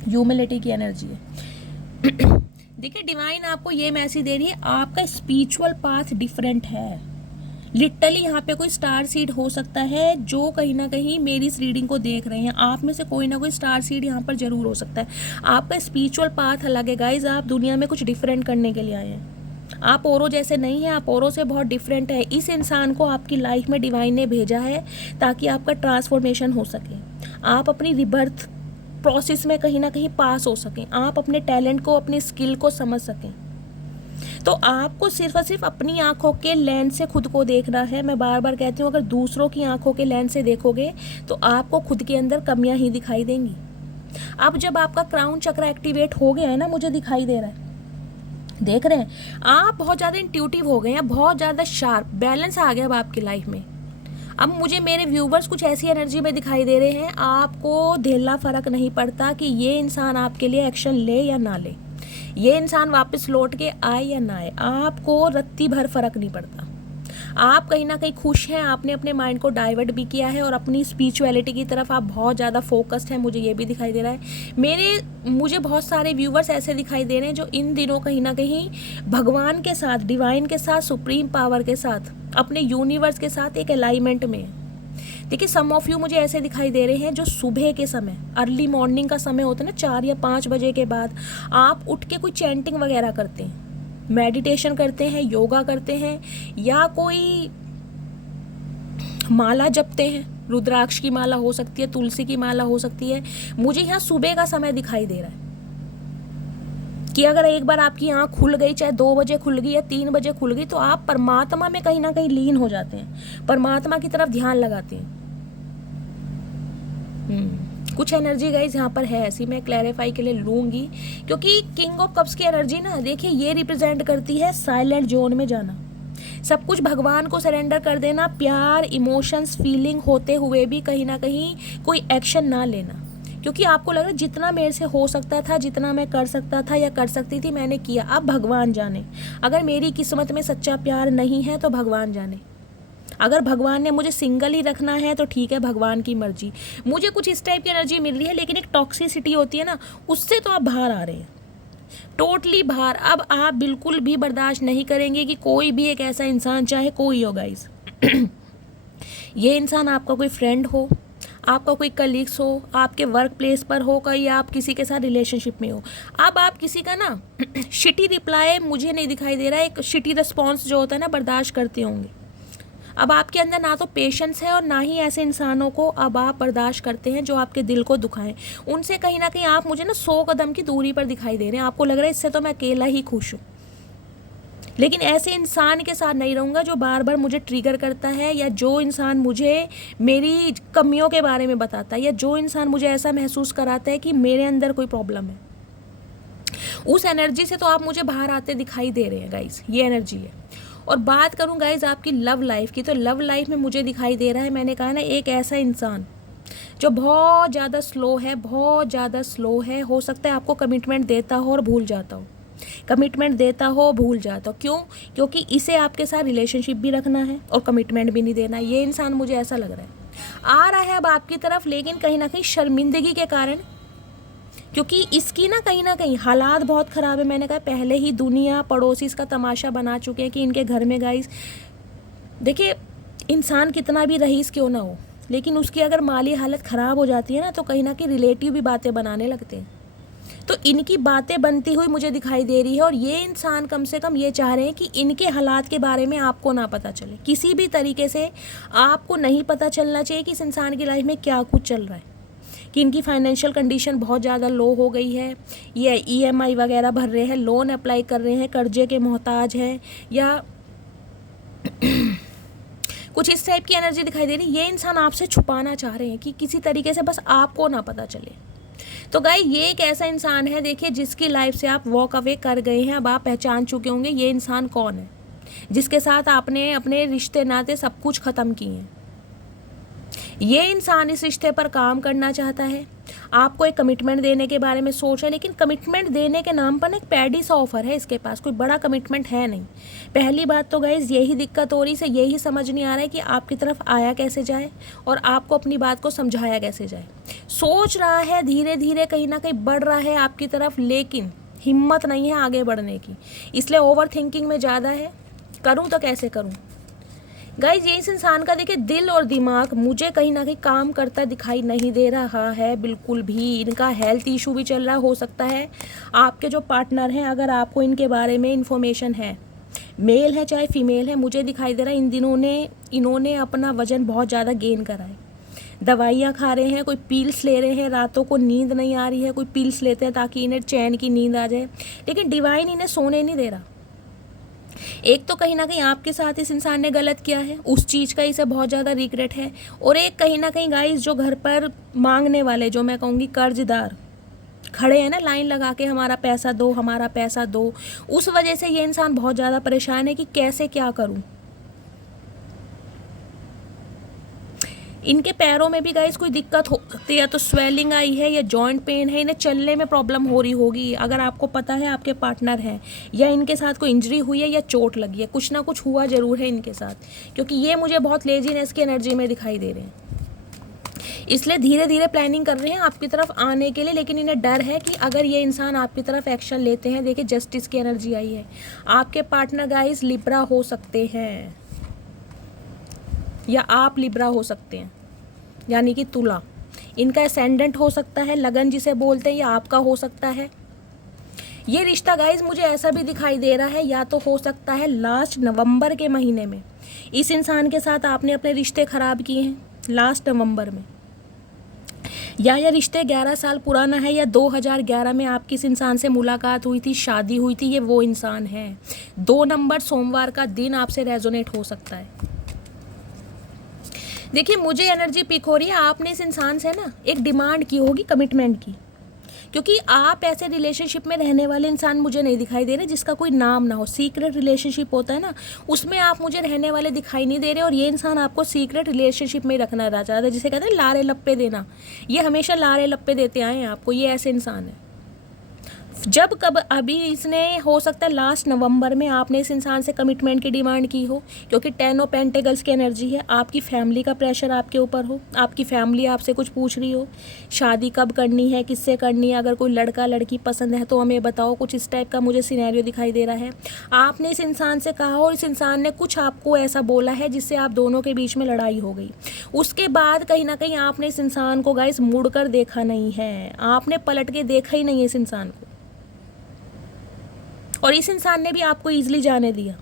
ह्यूमिलिटी की एनर्जी है। देखिए, डिवाइन आपको ये मैसेज दे रही है, आपका स्पिरिचुअल पाथ डिफरेंट है। लिटरली यहाँ पे कोई स्टार सीड हो सकता है जो कहीं ना कहीं मेरी इस रीडिंग को देख रहे हैं। आप में से कोई ना कोई स्टार सीड यहाँ पर जरूर हो सकता है। आपका स्पिरिचुअल पाथ अलग है गाइज, आप दुनिया में कुछ डिफरेंट करने के लिए आए हैं। आप औरों जैसे नहीं हैं, आप औरों से बहुत डिफरेंट है। इस इंसान को आपकी लाइफ में डिवाइन ने भेजा है ताकि आपका ट्रांसफॉर्मेशन हो सके, आप अपनी रिबर्थ प्रोसेस में कहीं ना कहीं पास हो सकें, आप अपने टैलेंट को, अपनी स्किल को समझ सकें। तो आपको सिर्फ और सिर्फ अपनी आंखों के लेंस से खुद को देखना है। मैं बार बार कहती हूँ, अगर दूसरों की आंखों के लेंस से देखोगे तो आपको खुद के अंदर कमियां ही दिखाई देंगी। अब जब आपका क्राउन चक्र एक्टिवेट हो गया है ना, मुझे दिखाई दे रहा है, देख रहे हैं, आप बहुत ज़्यादा इंट्यूटिव हो गए हैं, बहुत ज़्यादा शार्प, बैलेंस आ गया अब आपकी लाइफ में। अब मुझे मेरे व्यूवर्स कुछ ऐसी एनर्जी में दिखाई दे रहे हैं, आपको ढेला फ़र्क नहीं पड़ता कि ये इंसान आपके लिए एक्शन ले या ना ले, ये इंसान वापस लौट के आए या ना आए, आपको रत्ती भर फ़र्क नहीं पड़ता। आप कहीं ना कहीं खुश हैं, आपने अपने माइंड को डाइवर्ट भी किया है और अपनी स्पिरिचुअलिटी की तरफ आप बहुत ज़्यादा फोकस्ड हैं, मुझे ये भी दिखाई दे रहा है। मुझे बहुत सारे व्यूवर्स ऐसे दिखाई दे रहे हैं जो इन दिनों कहीं ना कहीं भगवान के साथ, डिवाइन के साथ, सुप्रीम पावर के साथ, अपने यूनिवर्स के साथ एक अलाइनमेंट में है। देखिए, सम ऑफ यू मुझे ऐसे दिखाई दे रहे हैं जो सुबह के समय, अर्ली मॉर्निंग का समय होता है ना, 4 या 5 बजे के बाद आप उठ के कोई चैंटिंग वगैरह करते हैं, मेडिटेशन करते हैं, योगा करते हैं, या कोई माला जपते हैं। रुद्राक्ष की माला हो सकती है, तुलसी की माला हो सकती है। मुझे यहाँ सुबह का समय दिखाई दे रहा है कि अगर एक बार आपकी आँख खुल गई, चाहे 2 बजे खुल गई या 3 बजे खुल गई, तो आप परमात्मा में कहीं ना कहीं लीन हो जाते हैं, परमात्मा की तरफ ध्यान लगाते हैं। कुछ एनर्जी गाइस यहाँ पर है ऐसी, मैं क्लैरिफाई के लिए लूँगी, क्योंकि किंग ऑफ कप्स की एनर्जी ना, देखिए, ये रिप्रेजेंट करती है साइलेंट जोन में जाना, सब कुछ भगवान को सरेंडर कर देना, प्यार, इमोशंस, फीलिंग होते हुए भी कहीं ना कहीं कोई एक्शन ना लेना, क्योंकि आपको लग रहा है जितना मेरे से हो सकता था, जितना मैं कर सकता था या कर सकती थी, मैंने किया। अब भगवान जाने, अगर मेरी किस्मत में सच्चा प्यार नहीं है तो भगवान जाने, अगर भगवान ने मुझे सिंगल ही रखना है तो ठीक है, भगवान की मर्जी। मुझे कुछ इस टाइप की एनर्जी मिल रही है, लेकिन एक टॉक्सिसिटी होती है ना, उससे तो आप बाहर आ रहे हैं, टोटली बाहर। अब आप बिल्कुल भी बर्दाश्त नहीं करेंगे कि कोई भी एक ऐसा इंसान, चाहे कोई हो गाइस, ये इंसान आपका कोई फ्रेंड हो, आपका कोई कलीग्स हो, आपके वर्क प्लेस पर हो, कहीं आप किसी के साथ रिलेशनशिप में हो, अब आप किसी का ना शिटी रिप्लाई, मुझे नहीं दिखाई दे रहा है, एक शिटी रिस्पॉन्स जो होता है ना, बर्दाश्त करते होंगे। अब आपके अंदर ना तो पेशेंस है और ना ही ऐसे इंसानों को अब आप बर्दाश्त करते हैं जो आपके दिल को दुखाएं। उनसे कहीं ना कहीं आप मुझे ना 100 कदम की दूरी पर दिखाई दे रहे हैं, आपको लग रहा है इससे तो मैं अकेला ही खुश हूँ। लेकिन ऐसे इंसान के साथ नहीं रहूँगा जो बार बार मुझे ट्रिगर करता है, या जो इंसान मुझे मेरी कमियों के बारे में बताता है, या जो इंसान मुझे ऐसा महसूस कराता है कि मेरे अंदर कोई प्रॉब्लम है। उस एनर्जी से तो आप मुझे बाहर आते दिखाई दे रहे हैं गाइस, ये एनर्जी है। और बात करूं गाइज आपकी लव लाइफ की, तो लव लाइफ में मुझे दिखाई दे रहा है, मैंने कहा ना, एक ऐसा इंसान जो बहुत ज़्यादा स्लो है, बहुत ज़्यादा स्लो है। हो सकता है आपको कमिटमेंट देता हो और भूल जाता हो, कमिटमेंट देता हो, भूल जाता हो। क्यों? क्योंकि इसे आपके साथ रिलेशनशिप भी रखना है और कमिटमेंट भी नहीं देना। ये इंसान मुझे ऐसा लग रहा है आ रहा है अब आपकी तरफ, लेकिन कहीं ना कहीं शर्मिंदगी के कारण, क्योंकि इसकी ना कहीं हालात बहुत ख़राब है। मैंने कहा पहले ही दुनिया, पड़ोसी इसका तमाशा बना चुके हैं कि इनके घर में गाइस, देखिए, इंसान कितना भी रईस क्यों ना हो, लेकिन उसकी अगर माली हालत ख़राब हो जाती है ना, तो कहीं ना कहीं रिलेटिव भी बातें बनाने लगते हैं। तो इनकी बातें बनती हुई मुझे दिखाई दे रही है, और ये इंसान कम से कम ये चाह रहे हैं कि इनके हालात के बारे में आपको ना पता चले, किसी भी तरीके से आपको नहीं पता चलना चाहिए कि इस इंसान की लाइफ में क्या कुछ चल रहा है, कि इनकी फाइनेंशियल कंडीशन बहुत ज़्यादा लो हो गई है, ये EMI वगैरह भर रहे हैं, लोन अप्लाई कर रहे हैं, कर्जे के मोहताज हैं, या कुछ इस टाइप की एनर्जी दिखाई दे रही है। ये इंसान आपसे छुपाना चाह रहे हैं कि किसी तरीके से बस आपको ना पता चले। तो गाइस, ये एक ऐसा इंसान है, देखिए, जिसकी लाइफ से आप वॉक अवे कर गए हैं। अब आप पहचान चुके होंगे ये इंसान कौन है, जिसके साथ आपने अपने रिश्ते नाते सब कुछ ख़त्म किए हैं। ये इंसान इस रिश्ते पर काम करना चाहता है, आपको एक कमिटमेंट देने के बारे में सोच है, लेकिन कमिटमेंट देने के नाम पर ना एक पैडी सा ऑफर है इसके पास, कोई बड़ा कमिटमेंट है नहीं। पहली बात तो गाइज यही दिक्कत हो रही है, यही समझ नहीं आ रहा है कि आपकी तरफ आया कैसे जाए और आपको अपनी बात को समझाया कैसे जाए। सोच रहा है, धीरे धीरे कहीं ना कहीं बढ़ रहा है आपकी तरफ, लेकिन हिम्मत नहीं है आगे बढ़ने की, इसलिए ओवर थिंकिंग में ज़्यादा है, करूँ तो कैसे करूँ। गाइज, ये इस इंसान का देखिए दिल और दिमाग मुझे कहीं ना कहीं काम करता दिखाई नहीं दे रहा है बिल्कुल भी। इनका हेल्थ इशू भी चल रहा हो सकता है। आपके जो पार्टनर हैं, अगर आपको इनके बारे में इंफॉर्मेशन है, मेल है चाहे फीमेल है, मुझे दिखाई दे रहा है इन दिनों इन्होंने अपना वज़न बहुत ज़्यादा गेन करा है। दवाइयाँ खा रहे हैं, कोई पिल्स ले रहे हैं, रातों को नींद नहीं आ रही है, कोई पिल्स लेते हैं ताकि इन्हें चैन की नींद आ जाए, लेकिन डिवाइन इन्हें सोने नहीं दे रहा। एक तो कहीं ना कहीं आपके साथ इस इंसान ने गलत किया है, उस चीज़ का इसे बहुत ज़्यादा रिग्रेट है। और एक कहीं ना कहीं गाइस, जो घर पर मांगने वाले, जो मैं कहूँगी कर्जदार खड़े हैं ना लाइन लगा के, हमारा पैसा दो, हमारा पैसा दो, उस वजह से ये इंसान बहुत ज़्यादा परेशान है कि कैसे क्या करूँ। इनके पैरों में भी गाइस कोई दिक्कत हो सकती है, या तो स्वेलिंग आई है या जॉइंट पेन है, इन्हें चलने में प्रॉब्लम हो रही होगी। अगर आपको पता है आपके पार्टनर हैं, या इनके साथ कोई इंजरी हुई है या चोट लगी है, कुछ ना कुछ हुआ ज़रूर है इनके साथ, क्योंकि ये मुझे बहुत लेजीनेस की एनर्जी में दिखाई दे रहे हैं। इसलिए धीरे धीरे प्लानिंग कर रहे हैं आपकी तरफ आने के लिए, लेकिन इन्हें डर है कि अगर ये इंसान आपकी तरफ एक्शन लेते हैं, देखिए जस्टिस की एनर्जी आई है। आपके पार्टनर गाइस लिब्रा हो सकते हैं, या आप लिब्रा हो सकते हैं, यानी कि तुला। इनका असेंडेंट हो सकता है, लगन जिसे बोलते हैं, या आपका हो सकता है। ये रिश्ता गाइस मुझे ऐसा भी दिखाई दे रहा है, या तो हो सकता है लास्ट नवंबर के महीने में इस इंसान के साथ आपने अपने रिश्ते ख़राब किए हैं, लास्ट नवंबर में, या ये रिश्ते 11 साल पुराना है, या 2011 में आपकी इस इंसान से मुलाकात हुई थी, शादी हुई थी, ये वो इंसान है। 2 नंबर सोमवार का दिन आपसे रेजोनेट हो सकता है। देखिए मुझे एनर्जी पिक हो रही है, आपने इस इंसान से ना एक डिमांड की होगी कमिटमेंट की, क्योंकि आप ऐसे रिलेशनशिप में रहने वाले इंसान मुझे नहीं दिखाई दे रहे जिसका कोई नाम ना हो। सीक्रेट रिलेशनशिप होता है ना, उसमें आप मुझे रहने वाले दिखाई नहीं दे रहे, और ये इंसान आपको सीक्रेट रिलेशनशिप में रखना चाहता है, जिसे कहते हैं लारे लप्पे देना। ये हमेशा लारे लप्पे देते आए हैं आपको, ये ऐसे इंसान है। जब कब अभी इसने हो सकता है लास्ट नवंबर में आपने इस इंसान से कमिटमेंट की डिमांड की हो, क्योंकि 10 ऑफ पेंटिकल्स की एनर्जी है। आपकी फैमिली का प्रेशर आपके ऊपर हो, आपकी फैमिली आपसे कुछ पूछ रही हो, शादी कब करनी है, किससे करनी है, अगर कोई लड़का लड़की पसंद है तो हमें बताओ, कुछ इस टाइप का मुझे सिनेरियो दिखाई दे रहा है। आपने इस इंसान से कहा और इस इंसान ने कुछ आपको ऐसा बोला है जिससे आप दोनों के बीच में लड़ाई हो गई। उसके बाद कहीं ना कहीं आपने इस इंसान को गाइस मुड़ कर देखा नहीं है, आपने पलट के देखा ही नहीं है इस इंसान को, और इस इंसान ने भी आपको ईजिली जाने दिया।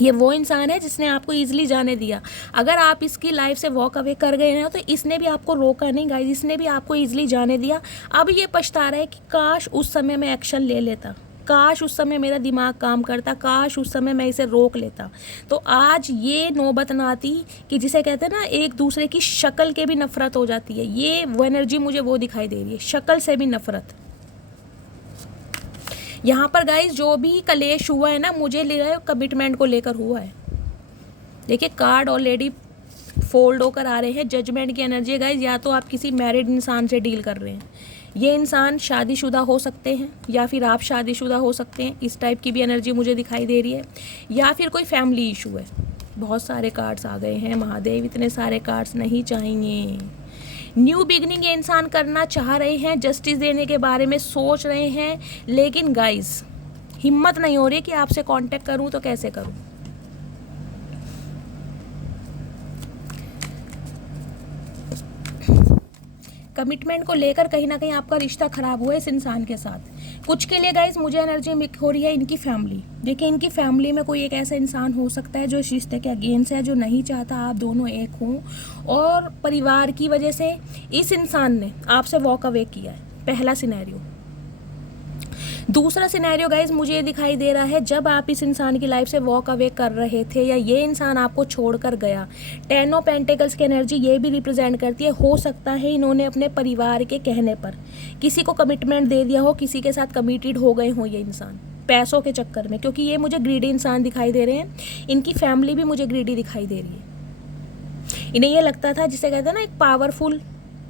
ये वो इंसान है जिसने आपको ईजिली जाने दिया। अगर आप इसकी लाइफ से वॉक अवे कर गए ना, तो इसने भी आपको रोका नहीं गाइस, इसने भी आपको ईजिली जाने दिया। अब ये पछता रहा है कि काश उस समय मैं एक्शन ले लेता, काश उस समय मेरा दिमाग काम करता, काश उस समय मैं इसे रोक लेता, तो आज ये नौबत ना आती कि जिसे कहते हैं ना एक दूसरे की शक्ल के भी नफरत हो जाती है। ये वो एनर्जी मुझे वो दिखाई दे रही है, शक्ल से भी नफरत। यहाँ पर गाइस जो भी कलेश हुआ है ना, मुझे ले रहा है कमिटमेंट को लेकर हुआ है। देखिए कार्ड ऑलरेडी फोल्ड होकर आ रहे हैं, जजमेंट की एनर्जी है गाइस। या तो आप किसी मैरिड इंसान से डील कर रहे हैं, ये इंसान शादीशुदा हो सकते हैं, या फिर आप शादीशुदा हो सकते हैं, इस टाइप की भी एनर्जी मुझे दिखाई दे रही है। या फिर कोई फैमिली इशू है। बहुत सारे कार्ड्स आ गए हैं महादेव, इतने सारे कार्ड्स नहीं चाहिए। न्यू बिगनिंग ये इंसान करना चाह रहे हैं, जस्टिस देने के बारे में सोच रहे हैं, लेकिन गाइस हिम्मत नहीं हो रही कि आपसे कांटेक्ट करूं तो कैसे करूं। कमिटमेंट को लेकर कहीं ना कहीं आपका रिश्ता खराब हुआ है इस इंसान के साथ। कुछ के लिए गाइस मुझे एनर्जी मिक हो रही है इनकी फैमिली। देखिए इनकी फैमिली में कोई एक ऐसा इंसान हो सकता है जो इस रिश्ते के अगेंस्ट है, जो नहीं चाहता आप दोनों एक हों, और परिवार की वजह से इस इंसान ने आपसे वॉक अवे किया है। पहला सिनेरियो। दूसरा सिनेरियो गाइज मुझे ये दिखाई दे रहा है, जब आप इस इंसान की लाइफ से वॉक अवे कर रहे थे, या ये इंसान आपको छोड़कर गया, 10 ऑफ पेंटिकल्स की एनर्जी ये भी रिप्रेजेंट करती है, हो सकता है इन्होंने अपने परिवार के कहने पर किसी को कमिटमेंट दे दिया हो, किसी के साथ कमिटेड हो गए हो ये इंसान पैसों के चक्कर में, क्योंकि ये मुझे ग्रीडी इंसान दिखाई दे रहे हैं। इनकी फैमिली भी मुझे ग्रीडी दिखाई दे रही है। इन्हें ये लगता था, जिसे कहते हैं ना एक पावरफुल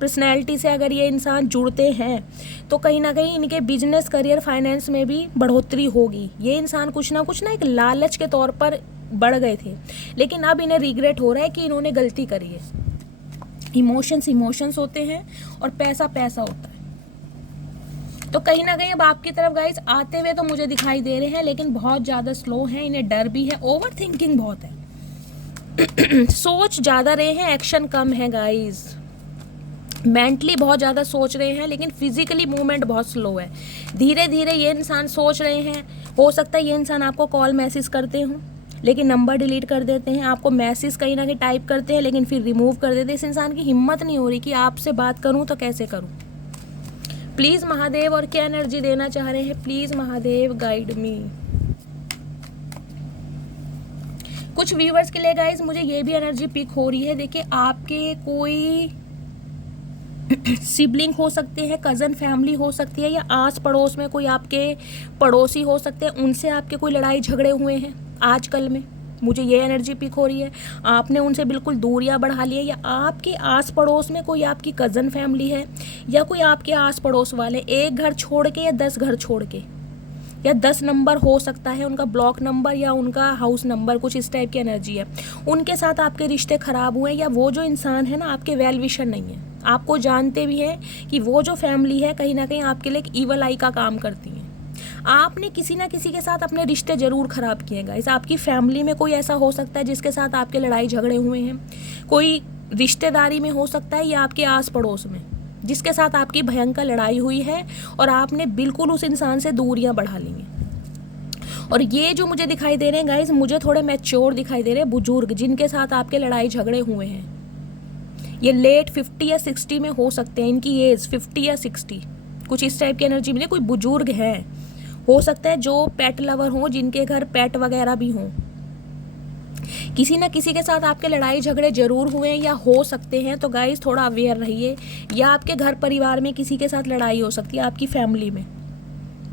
पर्सनैलिटी से अगर ये इंसान जुड़ते हैं तो कहीं ना कहीं इनके बिजनेस करियर फाइनेंस में भी बढ़ोतरी होगी। ये इंसान कुछ ना एक लालच के तौर पर बढ़ गए थे, लेकिन अब इन्हें रिग्रेट हो रहा है कि इन्होंने गलती करी है। इमोशंस होते हैं और पैसा होता है। तो कहीं ना कहीं अब आपकी तरफ गाइस आते हुए तो मुझे दिखाई दे रहे हैं, लेकिन बहुत ज़्यादा स्लो हैं, इन्हें डर भी है, ओवर थिंकिंग बहुत है। सोच ज़्यादा रहे हैं, एक्शन कम है गाइस। मेंटली बहुत ज़्यादा सोच रहे हैं, लेकिन फिजिकली मूवमेंट बहुत स्लो है। धीरे धीरे ये इंसान सोच रहे हैं। हो सकता है ये इंसान आपको कॉल मैसेज करते हों, लेकिन नंबर डिलीट कर देते हैं। आपको मैसेज कहीं ना कहीं टाइप करते हैं, लेकिन फिर रिमूव कर देते हैं। इस इंसान की हिम्मत नहीं हो रही कि आपसे बात करूं तो कैसे करूं। प्लीज़ महादेव, और क्या एनर्जी देना चाह रहे हैं, प्लीज़ महादेव गाइड मी। कुछ व्यूवर्स के लिए गाइज मुझे ये भी एनर्जी पिक हो रही है। देखिए आपके कोई सिबलिंग हो सकते हैं, कज़न फैमिली हो सकती है, या आस पड़ोस में कोई आपके पड़ोसी हो सकते हैं, उनसे आपके कोई लड़ाई झगड़े हुए हैं आजकल में। मुझे ये एनर्जी पिक हो रही है। आपने उनसे बिल्कुल दूरियां बढ़ा ली है, या आपके आस पड़ोस में कोई आपकी कज़न फैमिली है या कोई आपके आस पड़ोस वाले, एक घर छोड़ के या 10 घर छोड़ के, या 10 नंबर हो सकता है उनका ब्लॉक नंबर या उनका हाउस नंबर, कुछ इस टाइप की एनर्जी है। उनके साथ आपके रिश्ते ख़राब हुए, या वो जो इंसान है ना आपके वेल विशर नहीं है, आपको जानते भी हैं कि वो जो फैमिली है कहीं ना कहीं आपके लिए एक ईवल आई का काम करती है। आपने किसी ना किसी के साथ अपने रिश्ते ज़रूर ख़राब किए गाइस। आपकी फैमिली में कोई ऐसा हो सकता है जिसके साथ आपके लड़ाई झगड़े हुए हैं, कोई रिश्तेदारी में हो सकता है, या आपके आस पड़ोस में जिसके साथ आपकी भयंकर लड़ाई हुई है और आपने बिल्कुल उस इंसान से दूरियां बढ़ा ली हैं। और ये जो मुझे दिखाई दे रहे हैं गाइस, मुझे थोड़े मैच्योर दिखाई दे रहे हैं बुजुर्ग, जिनके साथ आपके लड़ाई झगड़े हुए हैं। ये लेट 50 या 60 में हो सकते हैं, इनकी एज 50 या 60, कुछ इस टाइप की एनर्जी में। कोई बुजुर्ग है, हो सकता है जो पेट लवर हो, जिनके घर पेट वगैरह भी हों। किसी ना किसी के साथ आपके लड़ाई झगड़े जरूर हुए हैं या हो सकते हैं, तो गाइस थोड़ा अवेयर रहिए। या आपके घर परिवार में किसी के साथ लड़ाई हो सकती है, आपकी फैमिली में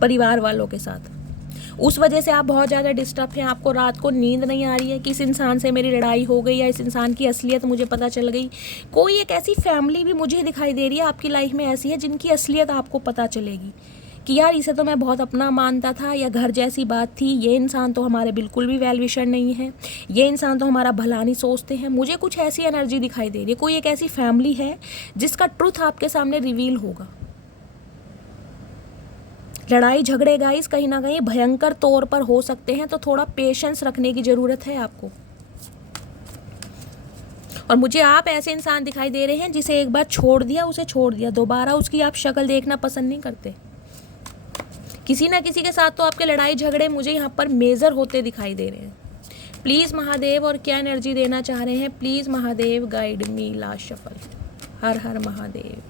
परिवार वालों के साथ। उस वजह से आप बहुत ज़्यादा डिस्टर्ब हैं, आपको रात को नींद नहीं आ रही है कि इस इंसान से मेरी लड़ाई हो गई या इस इंसान की असलियत मुझे पता चल गई। कोई एक ऐसी फैमिली भी मुझे दिखाई दे रही है आपकी लाइफ में ऐसी है जिनकी असलियत आपको पता चलेगी कि यार इसे तो मैं बहुत अपना मानता था, या घर जैसी बात थी, ये इंसान तो हमारे बिल्कुल भी वेल विशर नहीं है, ये इंसान तो हमारा भला नहीं सोचते हैं। मुझे कुछ ऐसी एनर्जी दिखाई दे रही है, कोई एक ऐसी फैमिली है जिसका ट्रुथ आपके सामने रिवील होगा। लड़ाई झगड़े गाइस कहीं ना कहीं भयंकर तौर पर हो सकते हैं, तो थोड़ा पेशेंस रखने की ज़रूरत है आपको। और मुझे आप ऐसे इंसान दिखाई दे रहे हैं जिसे एक बार छोड़ दिया, उसे छोड़ दिया, दोबारा उसकी आप शक्ल देखना पसंद नहीं करते। किसी ना किसी के साथ तो आपके लड़ाई झगड़े मुझे यहाँ पर मेजर होते दिखाई दे रहे हैं। प्लीज़ महादेव, और क्या एनर्जी देना चाह रहे हैं please Mahadev, guide me last shuffle. हर हर महादेव।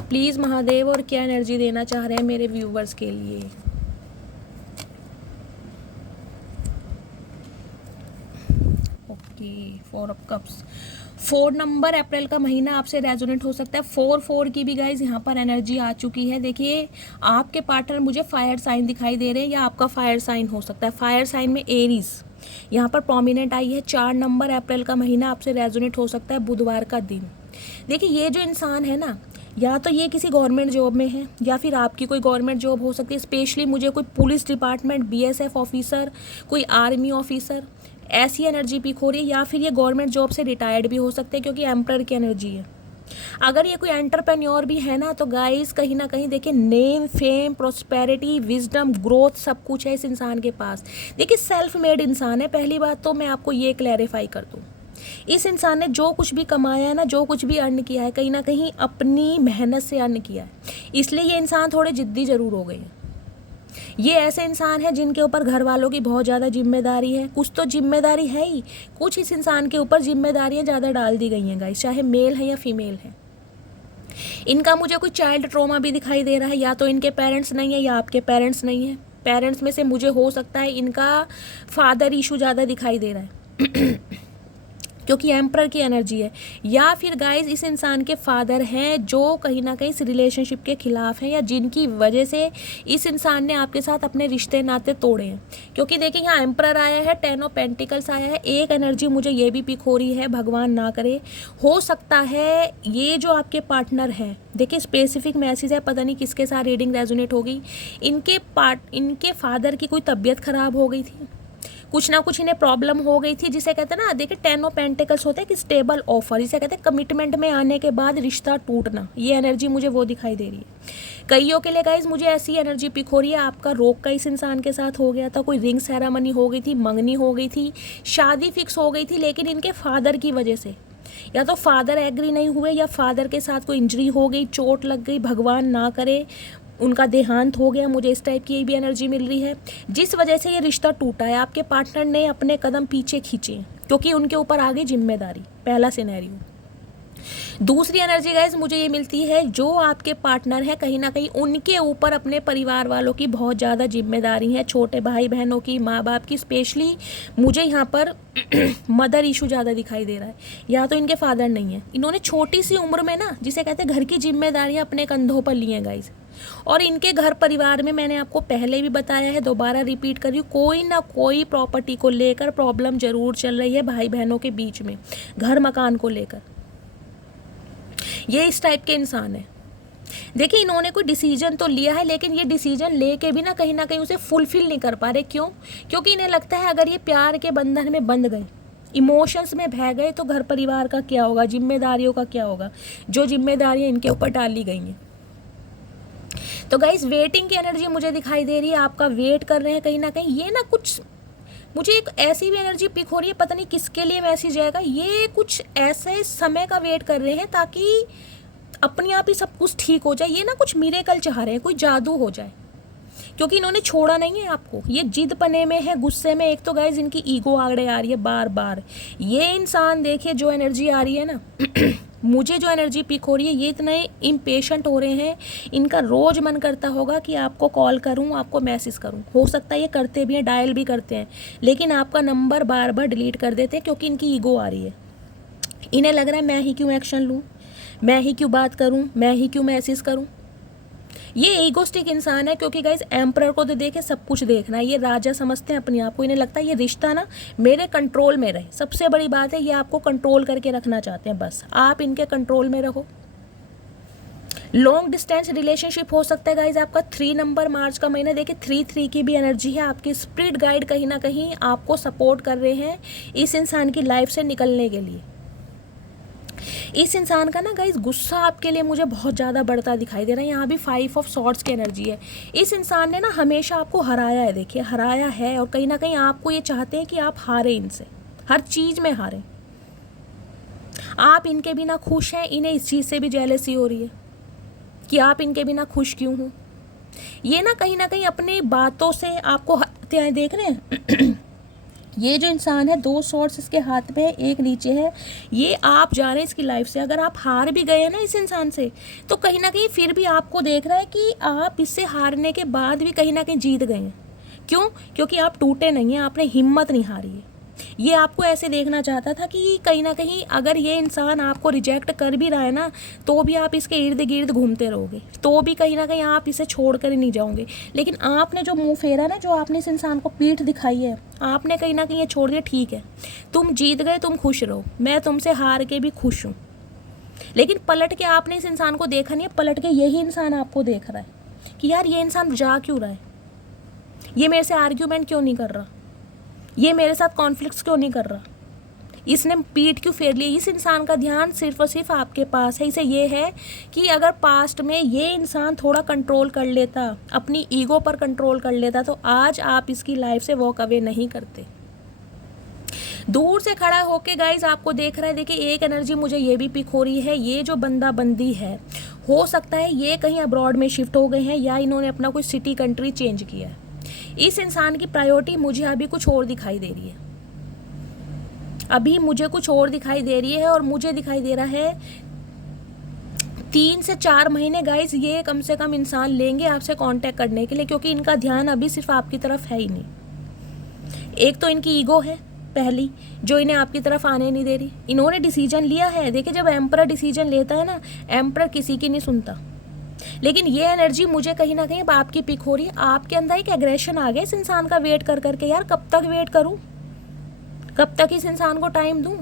प्लीज़ महादेव, और क्या एनर्जी देना चाह रहे हैं मेरे व्यूवर्स के लिए। Okay, 4 of cups. 4 नंबर अप्रैल का महीना आपसे रेजोनेट हो सकता है। 4 की भी गाइज यहाँ पर एनर्जी आ चुकी है। देखिए आपके पार्टनर मुझे फायर साइन दिखाई दे रहे हैं, या आपका फायर साइन हो सकता है। फायर साइन में एरीज यहाँ पर प्रोमिनेंट आई है। 4 नंबर अप्रैल का महीना आपसे रेजोनेट हो सकता है, बुधवार का दिन। देखिए ये जो इंसान है ना, या तो ये किसी गवर्नमेंट जॉब में है, या फिर आपकी कोई गवर्नमेंट जॉब हो सकती है। स्पेशली मुझे कोई पुलिस डिपार्टमेंट, BSF ऑफिसर, कोई आर्मी ऑफिसर, ऐसी एनर्जी पिक हो रही है। या फिर ये गवर्नमेंट जॉब से रिटायर्ड भी हो सकते हैं, क्योंकि एम्परर की एनर्जी है। अगर ये कोई एंटरप्रेन्योर भी है ना, तो गाइस कहीं ना कहीं देखिए name, fame, prosperity, wisdom, growth सब कुछ है इस इंसान के पास। देखिए सेल्फ मेड इंसान है। पहली बात तो मैं आपको ये क्लैरिफाई कर दूँ, इस इंसान ने जो कुछ भी कमाया है ना, जो कुछ भी अर्न किया है, कहीं ना कहीं अपनी मेहनत से अर्न किया है। इसलिए ये इंसान थोड़े जिद्दी ज़रूर हो गए हैं। ये ऐसे इंसान है जिनके ऊपर घर वालों की बहुत ज़्यादा जिम्मेदारी है। कुछ तो जिम्मेदारी है ही, कुछ इस इंसान के ऊपर जिम्मेदारियां ज़्यादा डाल दी गई हैं गाइस, चाहे मेल है या फीमेल है। इनका मुझे कोई चाइल्ड ट्रॉमा भी दिखाई दे रहा है। या तो इनके पेरेंट्स नहीं है, या आपके पेरेंट्स नहीं है। पेरेंट्स में से मुझे हो सकता है इनका फादर इशू ज़्यादा दिखाई दे रहा है क्योंकि एम्परर की एनर्जी है। या फिर गाइस इस इंसान के फादर हैं जो कहीं ना कहीं इस रिलेशनशिप के खिलाफ हैं, या जिनकी वजह से इस इंसान ने आपके साथ अपने रिश्ते नाते तोड़े हैं। क्योंकि देखिए यहाँ एम्परर आया है, 10 ऑफ पेंटिकल्स आया है। एक एनर्जी मुझे ये भी पिक हो रही है, भगवान ना करे, हो सकता है ये जो आपके पार्टनर हैं, देखिए स्पेसिफिक मैसेज है, पता नहीं किसके साथ रीडिंग रेजोनेट होगी। इनके फादर की कोई तबीयत खराब हो गई थी, कुछ ना कुछ इन्हें प्रॉब्लम हो गई थी, जिसे कहते हैं ना, देखिए 10 ऑफ पेंटिकल्स होता है कि स्टेबल ऑफर, इसे कहते हैं कमिटमेंट में आने के बाद रिश्ता टूटना। ये एनर्जी मुझे वो दिखाई दे रही है। कईयों के लिए गाइज मुझे ऐसी एनर्जी पिक हो रही है, आपका रोक का इस इंसान के साथ हो गया था, कोई रिंग सेरेमनी हो गई थी, मंगनी हो गई थी, शादी फिक्स हो गई थी, लेकिन इनके फादर की वजह से या तो फादर एग्री नहीं हुए, या फादर के साथ कोई इंजरी हो गई, चोट लग गई, भगवान ना करे उनका देहांत हो गया। मुझे इस टाइप की भी एनर्जी मिल रही है, जिस वजह से ये रिश्ता टूटा है। आपके पार्टनर ने अपने कदम पीछे खींचे क्योंकि उनके ऊपर आ गई जिम्मेदारी, पहला सिनेरियो। दूसरी एनर्जी गाइज मुझे ये मिलती है, जो आपके पार्टनर है कहीं ना कहीं उनके ऊपर अपने परिवार वालों की बहुत ज़्यादा जिम्मेदारी है, छोटे भाई बहनों की, माँ बाप की। स्पेशली मुझे यहाँ पर मदर इशू ज़्यादा दिखाई दे रहा है, या तो इनके फादर नहीं है, इन्होंने छोटी सी उम्र में ना, जिसे कहते हैं घर की जिम्मेदारियाँ अपने कंधों पर ली हैं गाइज। और इनके घर परिवार में मैंने आपको पहले भी बताया है, दोबारा रिपीट कर रही हूँ, कोई ना कोई प्रॉपर्टी को लेकर प्रॉब्लम जरूर चल रही है भाई बहनों के बीच में, घर मकान को लेकर। ये इस टाइप के इंसान है। देखिए इन्होंने कोई डिसीजन तो लिया है, लेकिन ये डिसीजन लेके भी ना कहीं उसे फुलफिल नहीं कर पा रहे। क्यों? क्योंकि इन्हें लगता है अगर ये प्यार के बंधन में बंध गए, इमोशंस में बह गए, तो घर परिवार का क्या होगा, जिम्मेदारियों का क्या होगा, जो जिम्मेदारियां इनके ऊपर डाली गई हैं। तो गाइस वेटिंग की एनर्जी मुझे दिखाई दे रही है, आपका वेट कर रहे हैं कहीं ना कहीं। ये ना कुछ मुझे एक ऐसी भी एनर्जी पिक हो रही है, पता नहीं किसके लिए मैसेज आएगा। ये कुछ ऐसे समय का वेट कर रहे हैं ताकि अपने आप ही सब कुछ ठीक हो जाए। ये ना कुछ मिरेकल चाह रहे हैं, कोई जादू हो जाए, क्योंकि इन्होंने छोड़ा नहीं है आपको। ये जिद पने में है, गुस्से में। एक तो गाइस इनकी ईगो आगे आ रही है बार बार। ये इंसान देखिए जो एनर्जी आ रही है ना मुझे जो एनर्जी पिक हो रही है, ये इतने इम्पेशेंट हो रहे हैं, इनका रोज़ मन करता होगा कि आपको कॉल करूं, आपको मैसेज करूं। हो सकता है ये करते भी हैं, डायल भी करते हैं, लेकिन आपका नंबर बार बार डिलीट कर देते हैं, क्योंकि इनकी ईगो आ रही है। इन्हें लग रहा है मैं ही क्यों एक्शन लूँ, मैं ही क्यों बात करूं, मैं ही क्यों मैसेज करूं। ये ईगोस्टिक इंसान है, क्योंकि गाइस एम्परर को तो देखे सब कुछ देखना है। ये राजा समझते हैं अपने आप को। इन्हें लगता है ये रिश्ता ना मेरे कंट्रोल में रहे। सबसे बड़ी बात है, ये आपको कंट्रोल करके रखना चाहते हैं, बस आप इनके कंट्रोल में रहो। लॉन्ग डिस्टेंस रिलेशनशिप हो सकता है गाइज आपका। 3 नंबर मार्च का महीना, देखिए 3 की भी एनर्जी है। आपकी स्पिरिट गाइड कहीं ना कहीं आपको सपोर्ट कर रहे हैं इस इंसान की लाइफ से निकलने के लिए। इस इंसान का ना गाइज गुस्सा आपके लिए मुझे बहुत ज़्यादा बढ़ता दिखाई दे रहा है। यहाँ भी 5 ऑफ सॉर्ड्स की एनर्जी है। इस इंसान ने ना हमेशा आपको हराया है, देखिए हराया है, और कहीं ना कहीं आपको ये चाहते हैं कि आप हारें इनसे, हर चीज़ में हारें। आप इनके बिना खुश हैं, इन्हें इस चीज़ से भी जेलसी हो रही है कि आप इनके बिना खुश क्यों हो। ये ना कहीं अपनी बातों से आपको हत्याएं हैं, देख रहे हैं ये जो इंसान है 2 सॉर्ड्स इसके हाथ में है, एक नीचे है। ये आप जा रहे हैं इसकी लाइफ से। अगर आप हार भी गए हैं ना इस इंसान से, तो कहीं ना कहीं फिर भी आपको देख रहा है कि आप इससे हारने के बाद भी कहीं ना कहीं जीत गए हैं। क्यों? क्योंकि आप टूटे नहीं हैं, आपने हिम्मत नहीं हारी है। ये आपको ऐसे देखना चाहता था कि कहीं ना कहीं अगर ये इंसान आपको रिजेक्ट कर भी रहा है ना, तो भी आप इसके इर्द गिर्द घूमते रहोगे, तो भी कहीं ना कहीं आप इसे छोड़ कर ही नहीं जाओगे। लेकिन आपने जो मुंह फेरा ना, जो आपने इस इंसान को पीठ दिखाई है, आपने कहीं ना कहीं ये छोड़ दिया। ठीक है, तुम जीत गए, तुम खुश रहो, मैं तुमसे हार के भी खुश हूँ। लेकिन पलट के आपने इस इंसान को देखा नहीं है। पलट के यही इंसान आपको देख रहा है कि यार ये इंसान जा क्यों रहा है, ये मेरे से आर्ग्यूमेंट क्यों नहीं कर रहा, ये मेरे साथ कॉन्फ्लिक्ट्स क्यों नहीं कर रहा, इसने पीठ क्यों फेर ली। इस इंसान का ध्यान सिर्फ और सिर्फ आपके पास है। इसे ये है कि अगर पास्ट में ये इंसान थोड़ा कंट्रोल कर लेता, अपनी ईगो पर कंट्रोल कर लेता, तो आज आप इसकी लाइफ से वॉक अवे नहीं करते। दूर से खड़ा होके गाइज आपको देख रहा है। देखिए एक एनर्जी मुझे ये भी पिक हो रही है, ये जो बंदा बंदी है, हो सकता है ये कहीं अब्रॉड में शिफ्ट हो गए हैं, या इन्होंने अपना कोई सिटी कंट्री चेंज किया है। इस इंसान की प्रायोरिटी मुझे अभी कुछ और दिखाई दे रही है, अभी मुझे कुछ और दिखाई दे रही है। और मुझे दिखाई दे रहा है 3 से 4 महीने गाइज ये कम से कम इंसान लेंगे आपसे कांटेक्ट करने के लिए, क्योंकि इनका ध्यान अभी सिर्फ आपकी तरफ है ही नहीं। एक तो इनकी ईगो है पहली, जो इन्हें आपकी तरफ आने नहीं दे रही। इन्होंने डिसीजन लिया है। देखिए जब एम्परर डिसीजन लेता है ना, एम्परर किसी की नहीं सुनता। लेकिन ये एनर्जी मुझे कहीं ना कहीं आपकी पिक हो रही है। आपके अंदर एक एग्रेशन आ गया इस इंसान का वेट कर करके। यार कब तक वेट करूं, कब तक इस इंसान को टाइम दूं।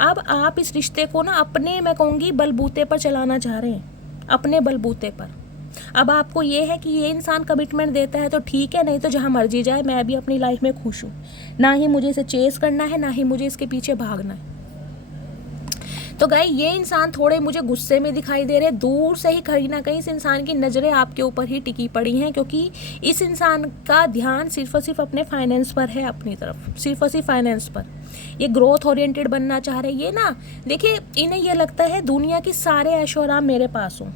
अब आप इस रिश्ते को ना अपने, मैं कहूँगी, बलबूते पर चलाना चाह रहे हैं, अपने बलबूते पर। अब आपको ये है कि ये इंसान कमिटमेंट देता है तो ठीक है, नहीं तो जहाँ मर्जी जाए, मैं भी अपनी लाइफ में खुश हूँ। ना ही मुझे इसे चेस करना है, ना ही मुझे इसके पीछे भागना है। तो गाइस ये इंसान थोड़े मुझे गुस्से में दिखाई दे रहे हैं। दूर से ही कहीं ना कहीं इस इंसान की नज़रें आपके ऊपर ही टिकी पड़ी हैं, क्योंकि इस इंसान का ध्यान सिर्फ और सिर्फ अपने फाइनेंस पर है, अपनी तरफ सिर्फ और सिर्फ फाइनेंस पर। ये ग्रोथ ओरिएंटेड बनना चाह रहे हैं। ये ना देखिए इन्हें ये लगता है दुनिया की सारे ऐशो आराम मेरे पास हों।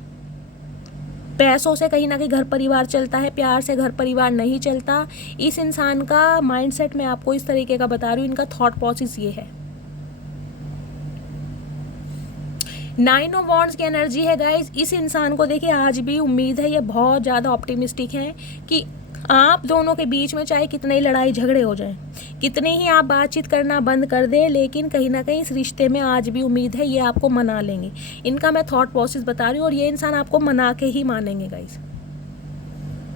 पैसों से कहीं ना कहीं घर परिवार चलता है, प्यार से घर परिवार नहीं चलता। इस इंसान का माइंडसेट मैं आपको इस तरीके का बता रही हूँ, इनका थॉट प्रोसेस ये है। 9 ऑफ वॉन्ड्स की एनर्जी है गाइज। इस इंसान को देखिए आज भी उम्मीद है, ये बहुत ज़्यादा ऑप्टिमिस्टिक है कि आप दोनों के बीच में चाहे कितने ही लड़ाई झगड़े हो जाएं, कितने ही आप बातचीत करना बंद कर दें, लेकिन कहीं ना कहीं इस रिश्ते में आज भी उम्मीद है ये आपको मना लेंगे। इनका मैं थॉट प्रोसेस बता रही हूँ, और ये इंसान आपको मना के ही मानेंगे गाइज।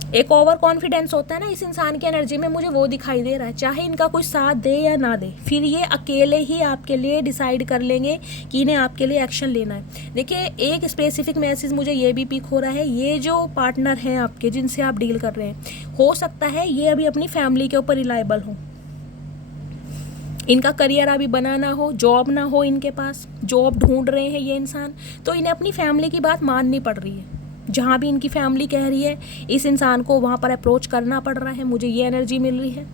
एक ओवर कॉन्फिडेंस होता है ना इस इंसान की एनर्जी में, मुझे वो दिखाई दे रहा है। चाहे इनका कोई साथ दे या ना दे, फिर ये अकेले ही आपके लिए डिसाइड कर लेंगे कि इन्हें आपके लिए एक्शन लेना है। देखिए, एक स्पेसिफिक मैसेज मुझे ये भी पिक हो रहा है, ये जो पार्टनर हैं आपके जिनसे आप डील कर रहे हैं, हो सकता है ये अभी अपनी फैमिली के ऊपर रिलायबल हो, इनका करियर अभी बना ना हो, जॉब ना हो इनके पास, जॉब ढूंढ रहे हैं ये इंसान, तो इन्हें अपनी फैमिली की बात माननी पड़ रही है। जहाँ भी इनकी फैमिली कह रही है इस इंसान को वहाँ पर अप्रोच करना पड़ रहा है, मुझे ये एनर्जी मिल रही है।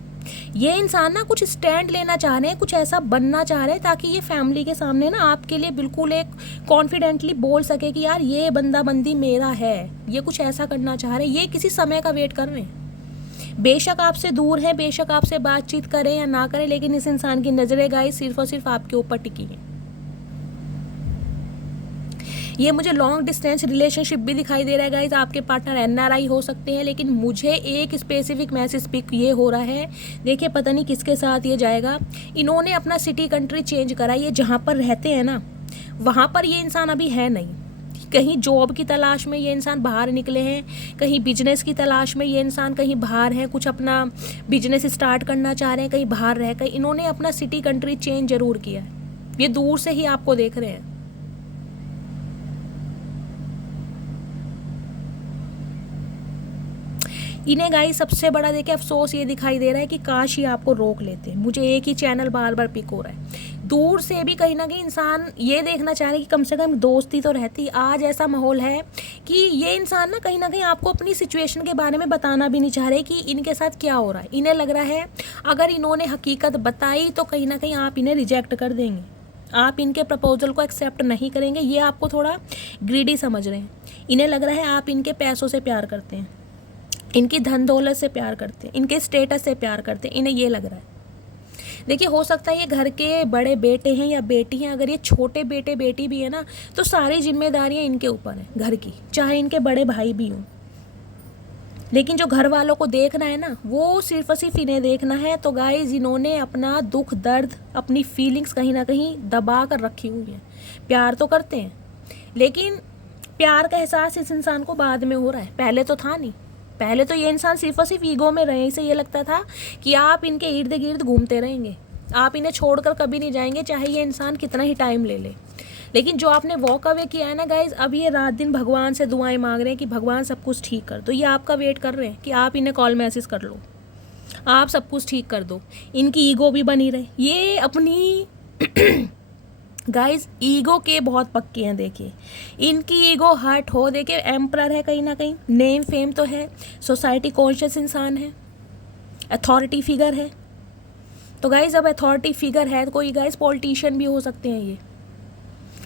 ये इंसान ना कुछ स्टैंड लेना चाह रहे हैं, कुछ ऐसा बनना चाह रहे हैं ताकि ये फैमिली के सामने ना आपके लिए बिल्कुल एक कॉन्फिडेंटली बोल सके कि यार ये बंदा बंदी मेरा है। ये कुछ ऐसा करना चाह रहे हैं, ये किसी समय का वेट कर रहे हैं। बेशक आपसे दूर है, बेशक आपसे बातचीत करें या ना करें, लेकिन इस इंसान की नज़रें गाइस सिर्फ और सिर्फ आपके ऊपर टिकी हैं। ये मुझे लॉन्ग डिस्टेंस रिलेशनशिप भी दिखाई दे रहा है गाइस। आपके पार्टनर एनआरआई हो सकते हैं, लेकिन मुझे एक स्पेसिफिक मैसेज पिक ये हो रहा है, देखिए पता नहीं किसके साथ ये जाएगा। इन्होंने अपना सिटी कंट्री चेंज करा, ये जहाँ पर रहते हैं ना वहाँ पर ये इंसान अभी है नहीं। कहीं जॉब की तलाश में ये इंसान बाहर निकले हैं, कहीं बिजनेस की तलाश में ये इंसान कहीं बाहर है, कुछ अपना बिजनेस स्टार्ट करना चाह रहे हैं, कहीं बाहर रह कर इन्होंने अपना सिटी कंट्री चेंज जरूर किया है। ये दूर से ही आपको देख रहे हैं। इन्हें गाइस सबसे बड़ा देखे अफसोस ये दिखाई दे रहा है कि काश ही आपको रोक लेते। मुझे एक ही चैनल बार बार पिक हो रहा है। दूर से भी कहीं ना कहीं इंसान ये देखना चाह रहे हैं कि कम से कम दोस्ती तो रहती। आज ऐसा माहौल है कि ये इंसान ना कहीं आपको अपनी सिचुएशन के बारे में बताना भी नहीं चाह रहे कि इनके साथ क्या हो रहा है। इन्हें लग रहा है अगर इन्होंने हकीकत बताई तो कहीं ना कहीं आप इन्हें रिजेक्ट कर देंगे, आप इनके प्रपोजल को एक्सेप्ट नहीं करेंगे। ये आपको थोड़ा ग्रीडी समझ रहे हैं। इन्हें लग रहा है आप इनके पैसों से प्यार करते हैं, इनकी धन दौलत से प्यार करते हैं, इनके स्टेटस से प्यार करते हैं, इन्हें ये लग रहा है। देखिए, हो सकता है ये घर के बड़े बेटे हैं या बेटी हैं। अगर ये छोटे बेटे बेटी भी है ना, तो सारी जिम्मेदारियां इनके ऊपर हैं घर की, चाहे इनके बड़े भाई भी हों। लेकिन जो घर वालों को देखना है ना, वो सिर्फ और सिर्फ इन्हें देखना है। तो गाइज, इन्होंने अपना दुख दर्द, अपनी फीलिंग्स कहीं ना कहीं दबा कर रखी हुई है। प्यार तो करते हैं, लेकिन प्यार का एहसास इस इंसान को बाद में हो रहा है, पहले तो था नहीं। पहले तो ये इंसान सिर्फ और सिर्फ ईगो में रहे, इसे ये लगता था कि आप इनके इर्द गिर्द घूमते रहेंगे, आप इन्हें छोड़कर कभी नहीं जाएंगे, चाहे ये इंसान कितना ही टाइम ले ले। लेकिन जो आपने वॉक अवे किया है ना गाइज, अब ये रात दिन भगवान से दुआएं मांग रहे हैं कि भगवान सब कुछ ठीक कर दो। ये आपका वेट कर रहे हैं कि आप इन्हें कॉल मैसेज कर लो, आप सब कुछ ठीक कर दो। इनकी ईगो भी बनी रहे, ये अपनी गाइज ईगो के बहुत पक्के हैं। देखिए, इनकी ईगो हर्ट हो, देखिए एम्परर है, कहीं ना कहीं नेम फेम तो है, सोसाइटी कॉन्शियस इंसान है, अथॉरिटी फिगर है। तो गाइज अब अथॉरिटी फिगर है तो कोई गाइज पॉलिटिशियन भी हो सकते हैं, ये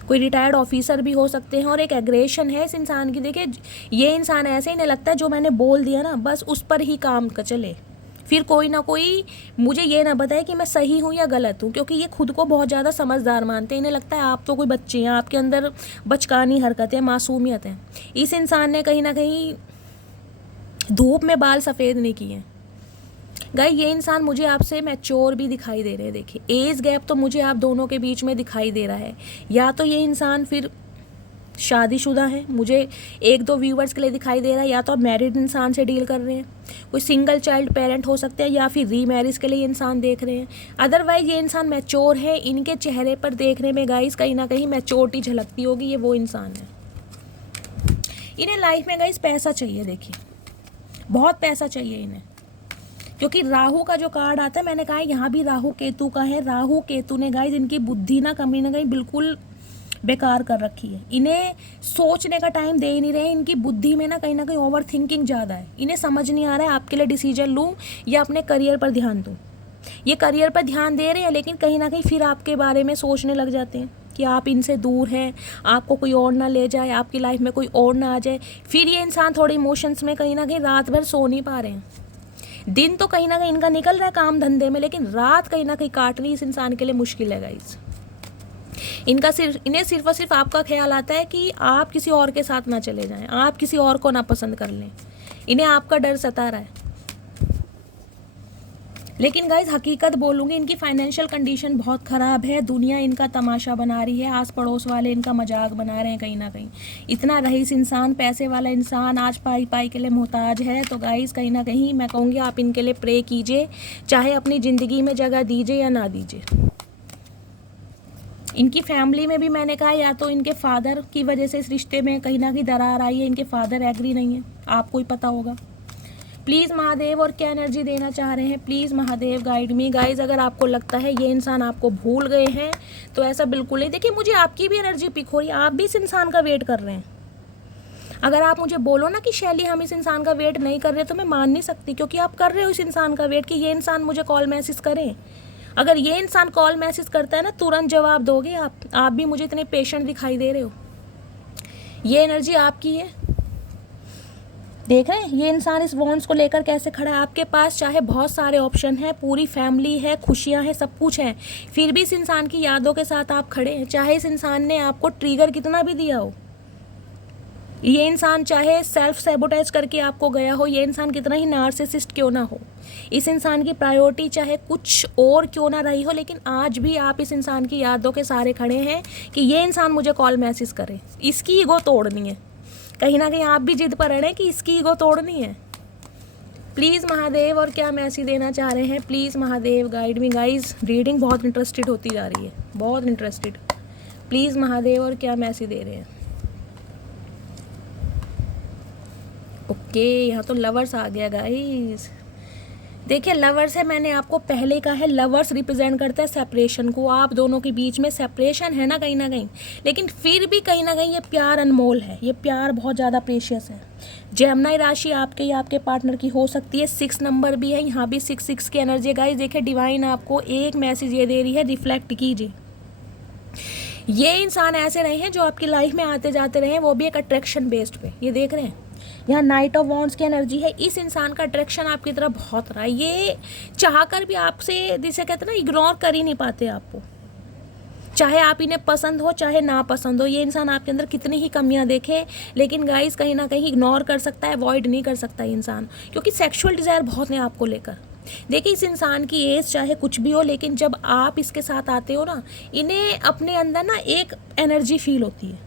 कोई रिटायर्ड ऑफिसर भी हो सकते हैं। और एक एग्रेशन है इस इंसान की। देखिए, ये इंसान ऐसे ही नहीं लगता है जो मैंने बोल दिया ना बस उस पर ही काम कर चले, फिर कोई ना कोई मुझे ये ना बताए कि मैं सही हूँ या गलत हूँ, क्योंकि ये खुद को बहुत ज़्यादा समझदार मानते हैं। इन्हें लगता है आप तो कोई बच्चे हैं, आपके अंदर बचकानी हरकतें, मासूमियत है। इस इंसान ने कहीं ना कहीं धूप में बाल सफ़ेद नहीं किए। गाइस, ये इंसान मुझे आपसे मैच्योर भी दिखाई दे रहे हैं। देखिए, एज गैप तो मुझे आप दोनों के बीच में दिखाई दे रहा है। या तो ये इंसान फिर शादीशुदा है, मुझे एक दो व्यूवर्स के लिए दिखाई दे रहा है, या तो आप मैरिड इंसान से डील कर रहे हैं, कोई सिंगल चाइल्ड पेरेंट हो सकते हैं, या फिर रीमैरिज के लिए इंसान देख रहे हैं। अदरवाइज ये इंसान मैच्योर है। इनके चेहरे पर देखने में गाइस कहीं ना कहीं मैच्योरिटी झलकती होगी। ये वो इंसान है। इन्हें लाइफ में गाइस पैसा चाहिए। देखिए, बहुत पैसा चाहिए इन्हें, क्योंकि राहु का जो कार्ड आता है, मैंने कहा यहाँ भी राहु केतु का है। राहु केतु ने गाइस इनकी बुद्धि ना कहीं बिल्कुल बेकार कर रखी है। इन्हें सोचने का टाइम दे ही नहीं रहे। इनकी बुद्धि में ना कहीं ओवर थिंकिंग ज़्यादा है। इन्हें समझ नहीं आ रहा है आपके लिए डिसीजन लूँ या अपने करियर पर ध्यान दूँ। ये करियर पर ध्यान दे रहे हैं, लेकिन कहीं ना कहीं फिर आपके बारे में सोचने लग जाते हैं कि आप इनसे दूर हैं, आपको कोई और ना ले जाए, आपकी लाइफ में कोई और ना आ जाए। फिर ये इंसान थोड़े इमोशंस में कहीं ना कहीं रात भर सो नहीं पा रहे हैं। दिन तो कहीं ना कहीं इनका निकल रहा है काम धंधे में, लेकिन रात कहीं ना कहीं काटनी इस इंसान के लिए मुश्किल है गाइस। इन्हें सिर्फ और सिर्फ आपका ख्याल आता है कि आप किसी और के साथ ना चले जाएं, आप किसी और को ना पसंद कर लें। इन्हें आपका डर सता रहा है। लेकिन गाइज हकीकत बोलूँगी, इनकी फाइनेंशियल कंडीशन बहुत ख़राब है। दुनिया इनका तमाशा बना रही है, आस पड़ोस वाले इनका मजाक बना रहे हैं कहीं ना कहीं। इतना रईस इंसान, पैसे वाला इंसान आज पाई पाई के लिए मोहताज है। तो गाइज कहीं ना कहीं मैं कहूँगी आप इनके लिए प्रे कीजिए, चाहे अपनी ज़िंदगी में जगह दीजिए या ना दीजिए। इनकी फैमिली में भी मैंने कहा या तो इनके फादर की वजह से इस रिश्ते में कहीं ना कहीं दरार आई है, इनके फादर एग्री नहीं है, आपको ही पता होगा। प्लीज़ महादेव और क्या एनर्जी देना चाह रहे हैं, please Mahadev guide me. Guys अगर आपको लगता है ये इंसान आपको भूल गए हैं तो ऐसा बिल्कुल नहीं। देखिए मुझे आपकी भी एनर्जी पिक हो रही है, आप भी इस इंसान का वेट कर रहे हैं। अगर आप मुझे बोलो ना कि शैली हम इस इंसान का वेट नहीं कर रहे, तो मैं मान नहीं सकती, क्योंकि आप कर रहे हो इस इंसान का वेट कि ये इंसान मुझे कॉल मैसेज करें। अगर ये इंसान कॉल मैसेज करता है ना, तुरंत जवाब दोगे आप भी मुझे इतने पेशेंट दिखाई दे रहे हो। ये एनर्जी आपकी है। देख रहे हैं ये इंसान इस वॉन्स को लेकर कैसे खड़ा है। आपके पास चाहे बहुत सारे ऑप्शन हैं, पूरी फैमिली है, खुशियां हैं, सब कुछ है, फिर भी इस इंसान की यादों के साथ आप खड़े हैं। चाहे इस इंसान ने आपको ट्रिगर कितना भी दिया हो, ये इंसान चाहे सेल्फ सैबोटेज करके आपको गया हो, ये इंसान कितना ही नार्सिसिस्ट क्यों ना हो, इस इंसान की प्रायोरिटी चाहे कुछ और क्यों ना रही हो, लेकिन आज भी आप इस इंसान की यादों के सारे खड़े हैं कि ये इंसान मुझे कॉल मैसेज करे। इसकी ईगो तोड़नी है। कहीं ना कहीं आप भी जिद पर अड़े कि इसकी ईगो तोड़नी है। प्लीज़ महादेव और क्या मैसेज देना चाह रहे हैं, please Mahadev guide me. Guys reading बहुत इंटरेस्टेड होती जा रही है, बहुत इंटरेस्टेड। प्लीज़ महादेव और क्या मैसेज दे रहे हैं। ओके यहाँ तो लवर्स आ गया गाइस। देखिए लवर्स है, मैंने आपको पहले कहा है लवर्स रिप्रेजेंट करता है सेपरेशन को। आप दोनों के बीच में सेपरेशन है ना कहीं, लेकिन फिर भी कहीं ना कहीं ये प्यार अनमोल है, ये प्यार बहुत ज़्यादा प्रेशियस है। जेमिनी राशि आपके या आपके पार्टनर की हो सकती है। 6 नंबर भी है, यहाँ भी 6 की एनर्जी है गाइस। देखिए डिवाइन आपको एक मैसेज ये दे रही है, रिफ्लेक्ट कीजिए। ये इंसान ऐसे रहे हैं जो आपकी लाइफ में आते जाते रहे हैं, वो भी एक अट्रैक्शन बेस्ड पे। ये देख रहे हैं यहाँ नाइट ऑफ वॉन्ड्स की एनर्जी है। इस इंसान का अट्रैक्शन आपकी तरफ बहुत रहा है। ये चाहकर भी आपसे, जिसे कहते हैं ना, इग्नोर कर ही नहीं पाते आपको। चाहे आप इन्हें पसंद हो चाहे ना पसंद हो, ये इंसान आपके अंदर कितनी ही कमियां देखे, लेकिन गाइस कहीं ना कहीं इग्नोर कर सकता है, अवॉइड नहीं कर सकता ये इंसान, क्योंकि सेक्सुअल डिज़ायर बहुत है आपको लेकर। देखिए इस इंसान की एज चाहे कुछ भी हो, लेकिन जब आप इसके साथ आते हो ना, इन्हें अपने अंदर ना एक एनर्जी फील होती है।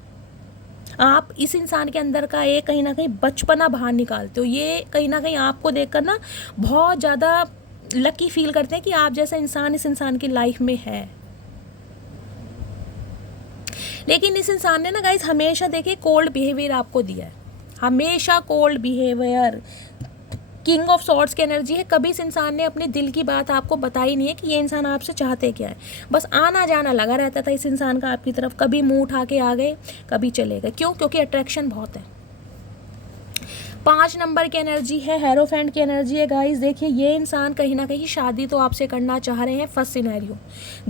आप इस इंसान के अंदर का एक कहीं ना कहीं बचपना बाहर निकालते हो। ये कहीं ना कहीं आपको देखकर ना बहुत ज़्यादा लकी फील करते हैं कि आप जैसा इंसान इस इंसान की लाइफ में है। लेकिन इस इंसान ने ना गाइस हमेशा देखिए कोल्ड बिहेवियर आपको दिया है, हमेशा cold behaviour. King of swords की एनर्जी है। कभी इस इंसान ने अपने दिल की बात आपको बताई नहीं है कि ये इंसान आपसे चाहते क्या है। बस आना जाना लगा रहता था इस इंसान का आपकी तरफ। कभी मुंह उठा के आ गए, कभी चले गए। क्यों? क्योंकि अट्रैक्शन बहुत है। 5 नंबर की एनर्जी है, हेरोफेंट की एनर्जी है गाइस। देखिए ये इंसान कहीं ना कहीं शादी तो आपसे करना चाह रहे हैं, फर्स्ट सिनेरियो।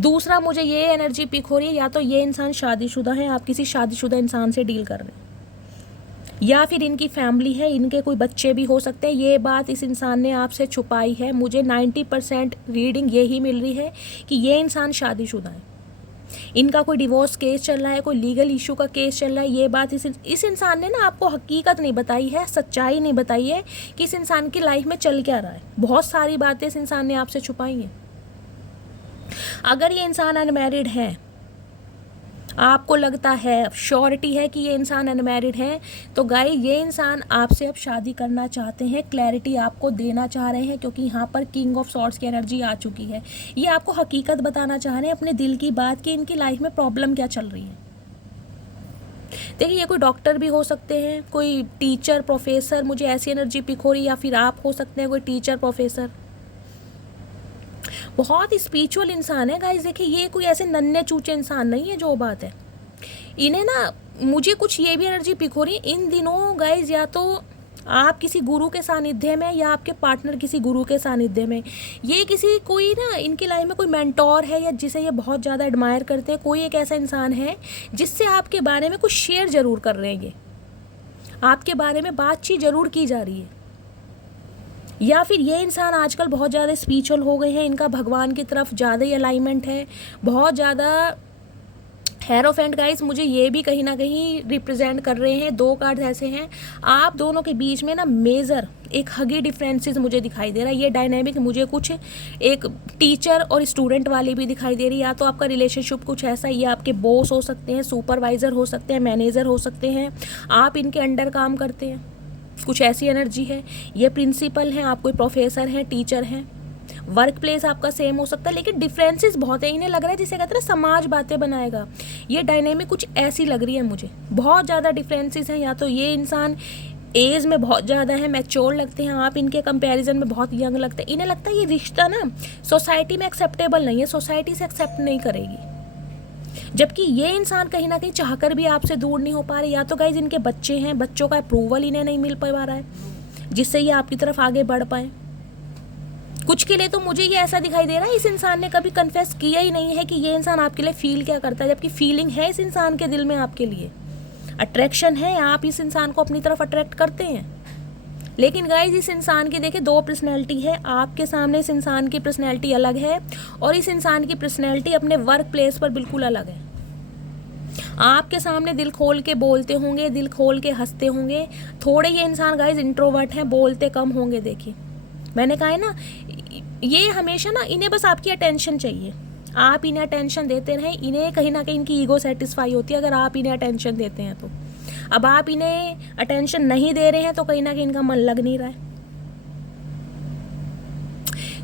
दूसरा मुझे ये एनर्जी पिक हो रही है, या तो ये इंसान शादीशुदा है, आप किसी शादीशुदा इंसान से डील कर रहे हैं, या फिर इनकी फैमिली है, इनके कोई बच्चे भी हो सकते हैं। ये बात इस इंसान ने आपसे छुपाई है। मुझे 90% रीडिंग यही मिल रही है कि ये इंसान शादीशुदा है, इनका कोई डिवोर्स केस चल रहा है, कोई लीगल इशू का केस चल रहा है। ये बात इस इंसान ने ना आपको हकीकत नहीं बताई है, सच्चाई नहीं बताई है कि इस इंसान की लाइफ में चल क्या रहा है। बहुत सारी बातें इस इंसान ने आपसे छुपाई हैं। अगर ये इंसान अनमैरिड है, आपको लगता है, श्योरिटी है कि ये इंसान अनमैरिड है, तो गाइस ये इंसान आपसे अब शादी करना चाहते हैं, क्लैरिटी आपको देना चाह रहे हैं, क्योंकि यहाँ पर किंग ऑफ सॉर्ड्स की एनर्जी आ चुकी है। ये आपको हकीकत बताना चाह रहे हैं, अपने दिल की बात, कि इनकी लाइफ में प्रॉब्लम क्या चल रही है। देखिए ये कोई डॉक्टर भी हो सकते हैं, कोई टीचर प्रोफेसर, मुझे ऐसी एनर्जी पिक हो रही है, या फिर आप हो सकते हैं कोई टीचर प्रोफेसर। बहुत स्पिरिचुअल इंसान है गाइस। देखिए ये कोई ऐसे नन्हे चूचे इंसान नहीं है, जो बात है। इन्हें ना, मुझे कुछ ये भी एनर्जी पिक हो रही है इन दिनों गाइस, या तो आप किसी गुरु के सानिध्य में, या आपके पार्टनर किसी गुरु के सानिध्य में। ये किसी कोई ना इनकी लाइफ में कोई मेंटोर है, या जिसे ये बहुत ज़्यादा एडमायर करते हैं। कोई एक ऐसा इंसान है जिससे आपके बारे में कुछ शेयर ज़रूर कर रहे हैं, ये आपके बारे में बातचीत ज़रूर की जा रही है। या फिर ये इंसान आजकल बहुत ज़्यादा स्पिरिचुअल हो गए हैं, इनका भगवान की तरफ ज़्यादा ही अलाइनमेंट है, बहुत ज़्यादा हेरोफेंट गाइस मुझे ये भी कहीं ना कहीं रिप्रेजेंट कर रहे हैं। 2 कार्ड्स ऐसे हैं, आप दोनों के बीच में ना मेजर एक हगी डिफरेंसेस मुझे दिखाई दे रहा है। ये डायनामिक मुझे कुछ एक टीचर और स्टूडेंट वाली भी दिखाई दे रही है। या तो आपका रिलेशनशिप कुछ ऐसा, ये आपके बॉस हो सकते हैं, सुपरवाइज़र हो सकते हैं, मैनेजर हो सकते हैं, आप इनके अंडर काम करते हैं, कुछ ऐसी एनर्जी है। ये प्रिंसिपल हैं, आप कोई प्रोफेसर हैं, टीचर हैं, वर्क प्लेस आपका सेम हो सकता है, लेकिन डिफरेंसेस बहुत है। इन्हें लग रहा है जिसे कहते हैं समाज बातें बनाएगा। ये डायनेमिक कुछ ऐसी लग रही है मुझे, बहुत ज़्यादा डिफरेंसेस हैं। या तो ये इंसान एज में बहुत ज़्यादा है, मैच्योर लगते हैं, आप इनके कंपैरिजन में बहुत यंग लगते हैं। इन्हें लगता है ये रिश्ता ना सोसाइटी में एक्सेप्टेबल नहीं है, सोसाइटी से एक्सेप्ट नहीं करेगी। जबकि ये इंसान कहीं ना कहीं चाहकर भी आपसे दूर नहीं हो पा रहे। या तो गाइज इनके बच्चे हैं, बच्चों का अप्रूवल इन्हें नहीं मिल पा रहा है जिससे ये आपकी तरफ आगे बढ़ पाए। कुछ के लिए तो मुझे ये ऐसा दिखाई दे रहा है इस इंसान ने कभी कन्फेस किया ही नहीं है कि ये इंसान आपके लिए फील क्या करता है, जबकि फीलिंग है इस इंसान के दिल में आपके लिए, अट्रैक्शन है, आप इस इंसान को अपनी तरफ अट्रैक्ट करते हैं। लेकिन गाइज इस इंसान की देखिए 2 पर्सनैलिटी है। आपके सामने इस इंसान की पर्सनैलिटी अलग है और इस इंसान की पर्सनैलिटी अपने वर्क प्लेस पर बिल्कुल अलग है। आपके सामने दिल खोल के बोलते होंगे, दिल खोल के हंसते होंगे। थोड़े ये इंसान गाइज इंट्रोवर्ट हैं, बोलते कम होंगे। देखिए मैंने कहा है ना, ये हमेशा ना इन्हें बस आपकी अटेंशन चाहिए, आप इन्हें अटेंशन देते रहें। इन्हें कहीं ना कहीं इनकी ईगो सेटिस्फाई होती है अगर आप इन्हें अटेंशन देते हैं तो। अब आप इन्हें अटेंशन नहीं दे रहे हैं तो कहीं ना कहीं इनका मन लग नहीं रहा है।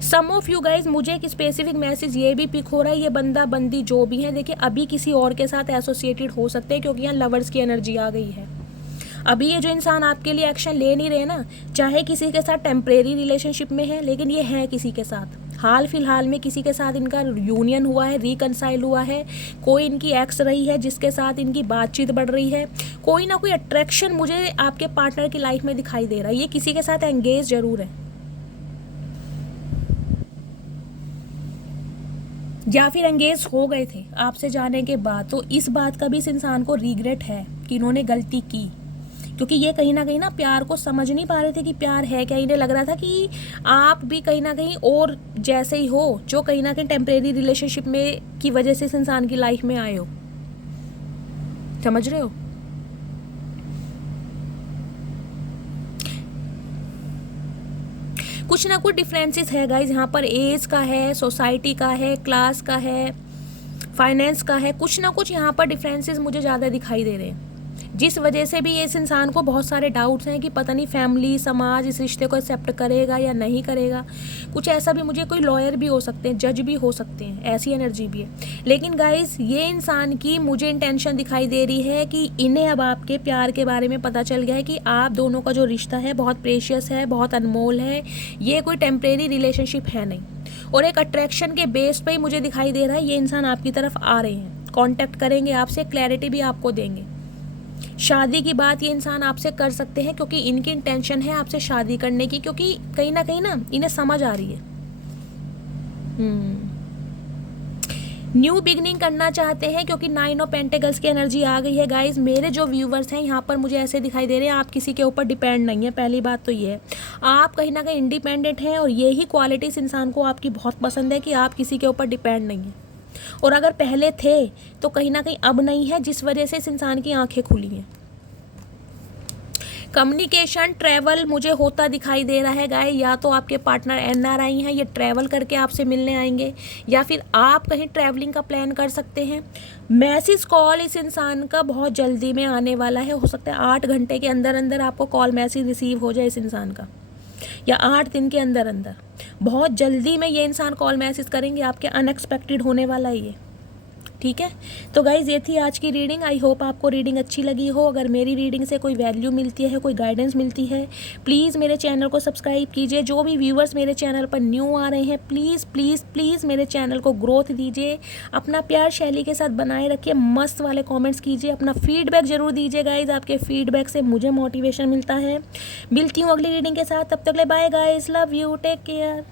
सम ऑफ यू गाइज मुझे एक स्पेसिफिक मैसेज ये भी पिक हो रहा है, ये बंदा बंदी जो भी है देखिए अभी किसी और के साथ एसोसिएटेड हो सकते हैं, क्योंकि यहाँ लवर्स की एनर्जी आ गई है। अभी ये जो इंसान आपके लिए एक्शन ले नहीं रहे ना, चाहे किसी के साथ टेम्परेरी रिलेशनशिप में है, लेकिन ये है किसी के साथ, हाल फिलहाल में किसी के साथ इनका यूनियन हुआ है, रिकनसाइल हुआ है, कोई इनकी एक्स रही है जिसके साथ इनकी बातचीत बढ़ रही है, कोई ना कोई अट्रैक्शन मुझे आपके पार्टनर की लाइफ में दिखाई दे रहा है। ये किसी के साथ एंगेज जरूर है, या फिर एंगेज हो गए थे आपसे जाने के बाद। तो इस बात का भी इस इंसान को रिग्रेट है कि इन्होंने गलती की, क्योंकि ये कहीं ना प्यार को समझ नहीं पा रहे थे कि प्यार है क्या। इन्हें लग रहा था कि आप भी कहीं ना कहीं और जैसे ही हो, जो कहीं ना कहीं टेम्परेरी रिलेशनशिप में की वजह से इस इंसान की लाइफ में आए हो। समझ रहे हो? कुछ ना कुछ डिफरेंसेस है गाइज यहाँ पर, एज का है, सोसाइटी का है, क्लास का है, फाइनेंस का है, कुछ ना कुछ यहाँ पर डिफरेंसेस मुझे ज़्यादा दिखाई दे रहे हैं, जिस वजह से भी इस इंसान को बहुत सारे डाउट्स हैं कि पता नहीं फैमिली समाज इस रिश्ते को एक्सेप्ट करेगा या नहीं करेगा। कुछ ऐसा भी, मुझे कोई लॉयर भी हो सकते हैं, जज भी हो सकते हैं, ऐसी एनर्जी भी है। लेकिन गाइस ये इंसान की मुझे इंटेंशन दिखाई दे रही है कि इन्हें अब आपके प्यार के बारे में पता चल गया है कि आप दोनों का जो रिश्ता है बहुत प्रेशियस है, बहुत अनमोल है, ये कोई टेम्परेरी रिलेशनशिप है नहीं। और एक अट्रैक्शन के बेस पे ही मुझे दिखाई दे रहा है ये इंसान आपकी तरफ आ रहे हैं, कॉन्टैक्ट करेंगे आपसे, क्लैरिटी भी आपको देंगे। शादी की बात ये इंसान आपसे कर सकते हैं क्योंकि इनकी इंटेंशन है आपसे शादी करने की, क्योंकि कहीं ना इन्हें समझ आ रही है। न्यू बिगनिंग करना चाहते हैं क्योंकि 9 ऑफ पेंटिकल्स की एनर्जी आ गई है। गाइज मेरे जो व्यूवर्स हैं यहाँ पर मुझे ऐसे दिखाई दे रहे हैं आप किसी के ऊपर डिपेंड नहीं है। पहली बात तो ये है, आप कहीं ना कहीं इंडिपेंडेंट हैं और यही क्वालिटी इस इंसान को आपकी बहुत पसंद है कि आप किसी के ऊपर डिपेंड नहीं है। और अगर पहले थे तो कहीं ना कहीं अब नहीं है, जिस वजह से इस इंसान की आंखें खुली हैं। कम्युनिकेशन ट्रैवल मुझे होता दिखाई दे रहा है गाय, या तो आपके पार्टनर NRI हैं, ये ट्रैवल करके आपसे मिलने आएंगे, या फिर आप कहीं ट्रैवलिंग का प्लान कर सकते हैं। मैसेज कॉल इस इंसान का बहुत जल्दी में आने वाला है, हो सकता है 8 घंटे के अंदर अंदर आपको कॉल मैसेज रिसीव हो जाए इस इंसान का, या 8 दिन के अंदर अंदर। बहुत जल्दी में ये इंसान कॉल मैसेज करेंगे, आपके अनएक्सपेक्टेड होने वाला है ये। ठीक है, तो गाइज़ ये थी आज की रीडिंग। आई होप आपको रीडिंग अच्छी लगी हो। अगर मेरी रीडिंग से कोई वैल्यू मिलती है, कोई गाइडेंस मिलती है, प्लीज़ मेरे चैनल को सब्सक्राइब कीजिए। जो भी व्यूवर्स मेरे चैनल पर न्यू आ रहे हैं, प्लीज़ प्लीज़ प्लीज़ मेरे चैनल को ग्रोथ दीजिए। अपना प्यार शैली के साथ बनाए रखिए, मस्त वाले कॉमेंट्स कीजिए, अपना फीडबैक ज़रूर दीजिए गाइज़। आपके फीडबैक से मुझे मोटिवेशन मिलता है। मिलती हूँ अगली रीडिंग के साथ, तब तक ले bye guys, love you, take care.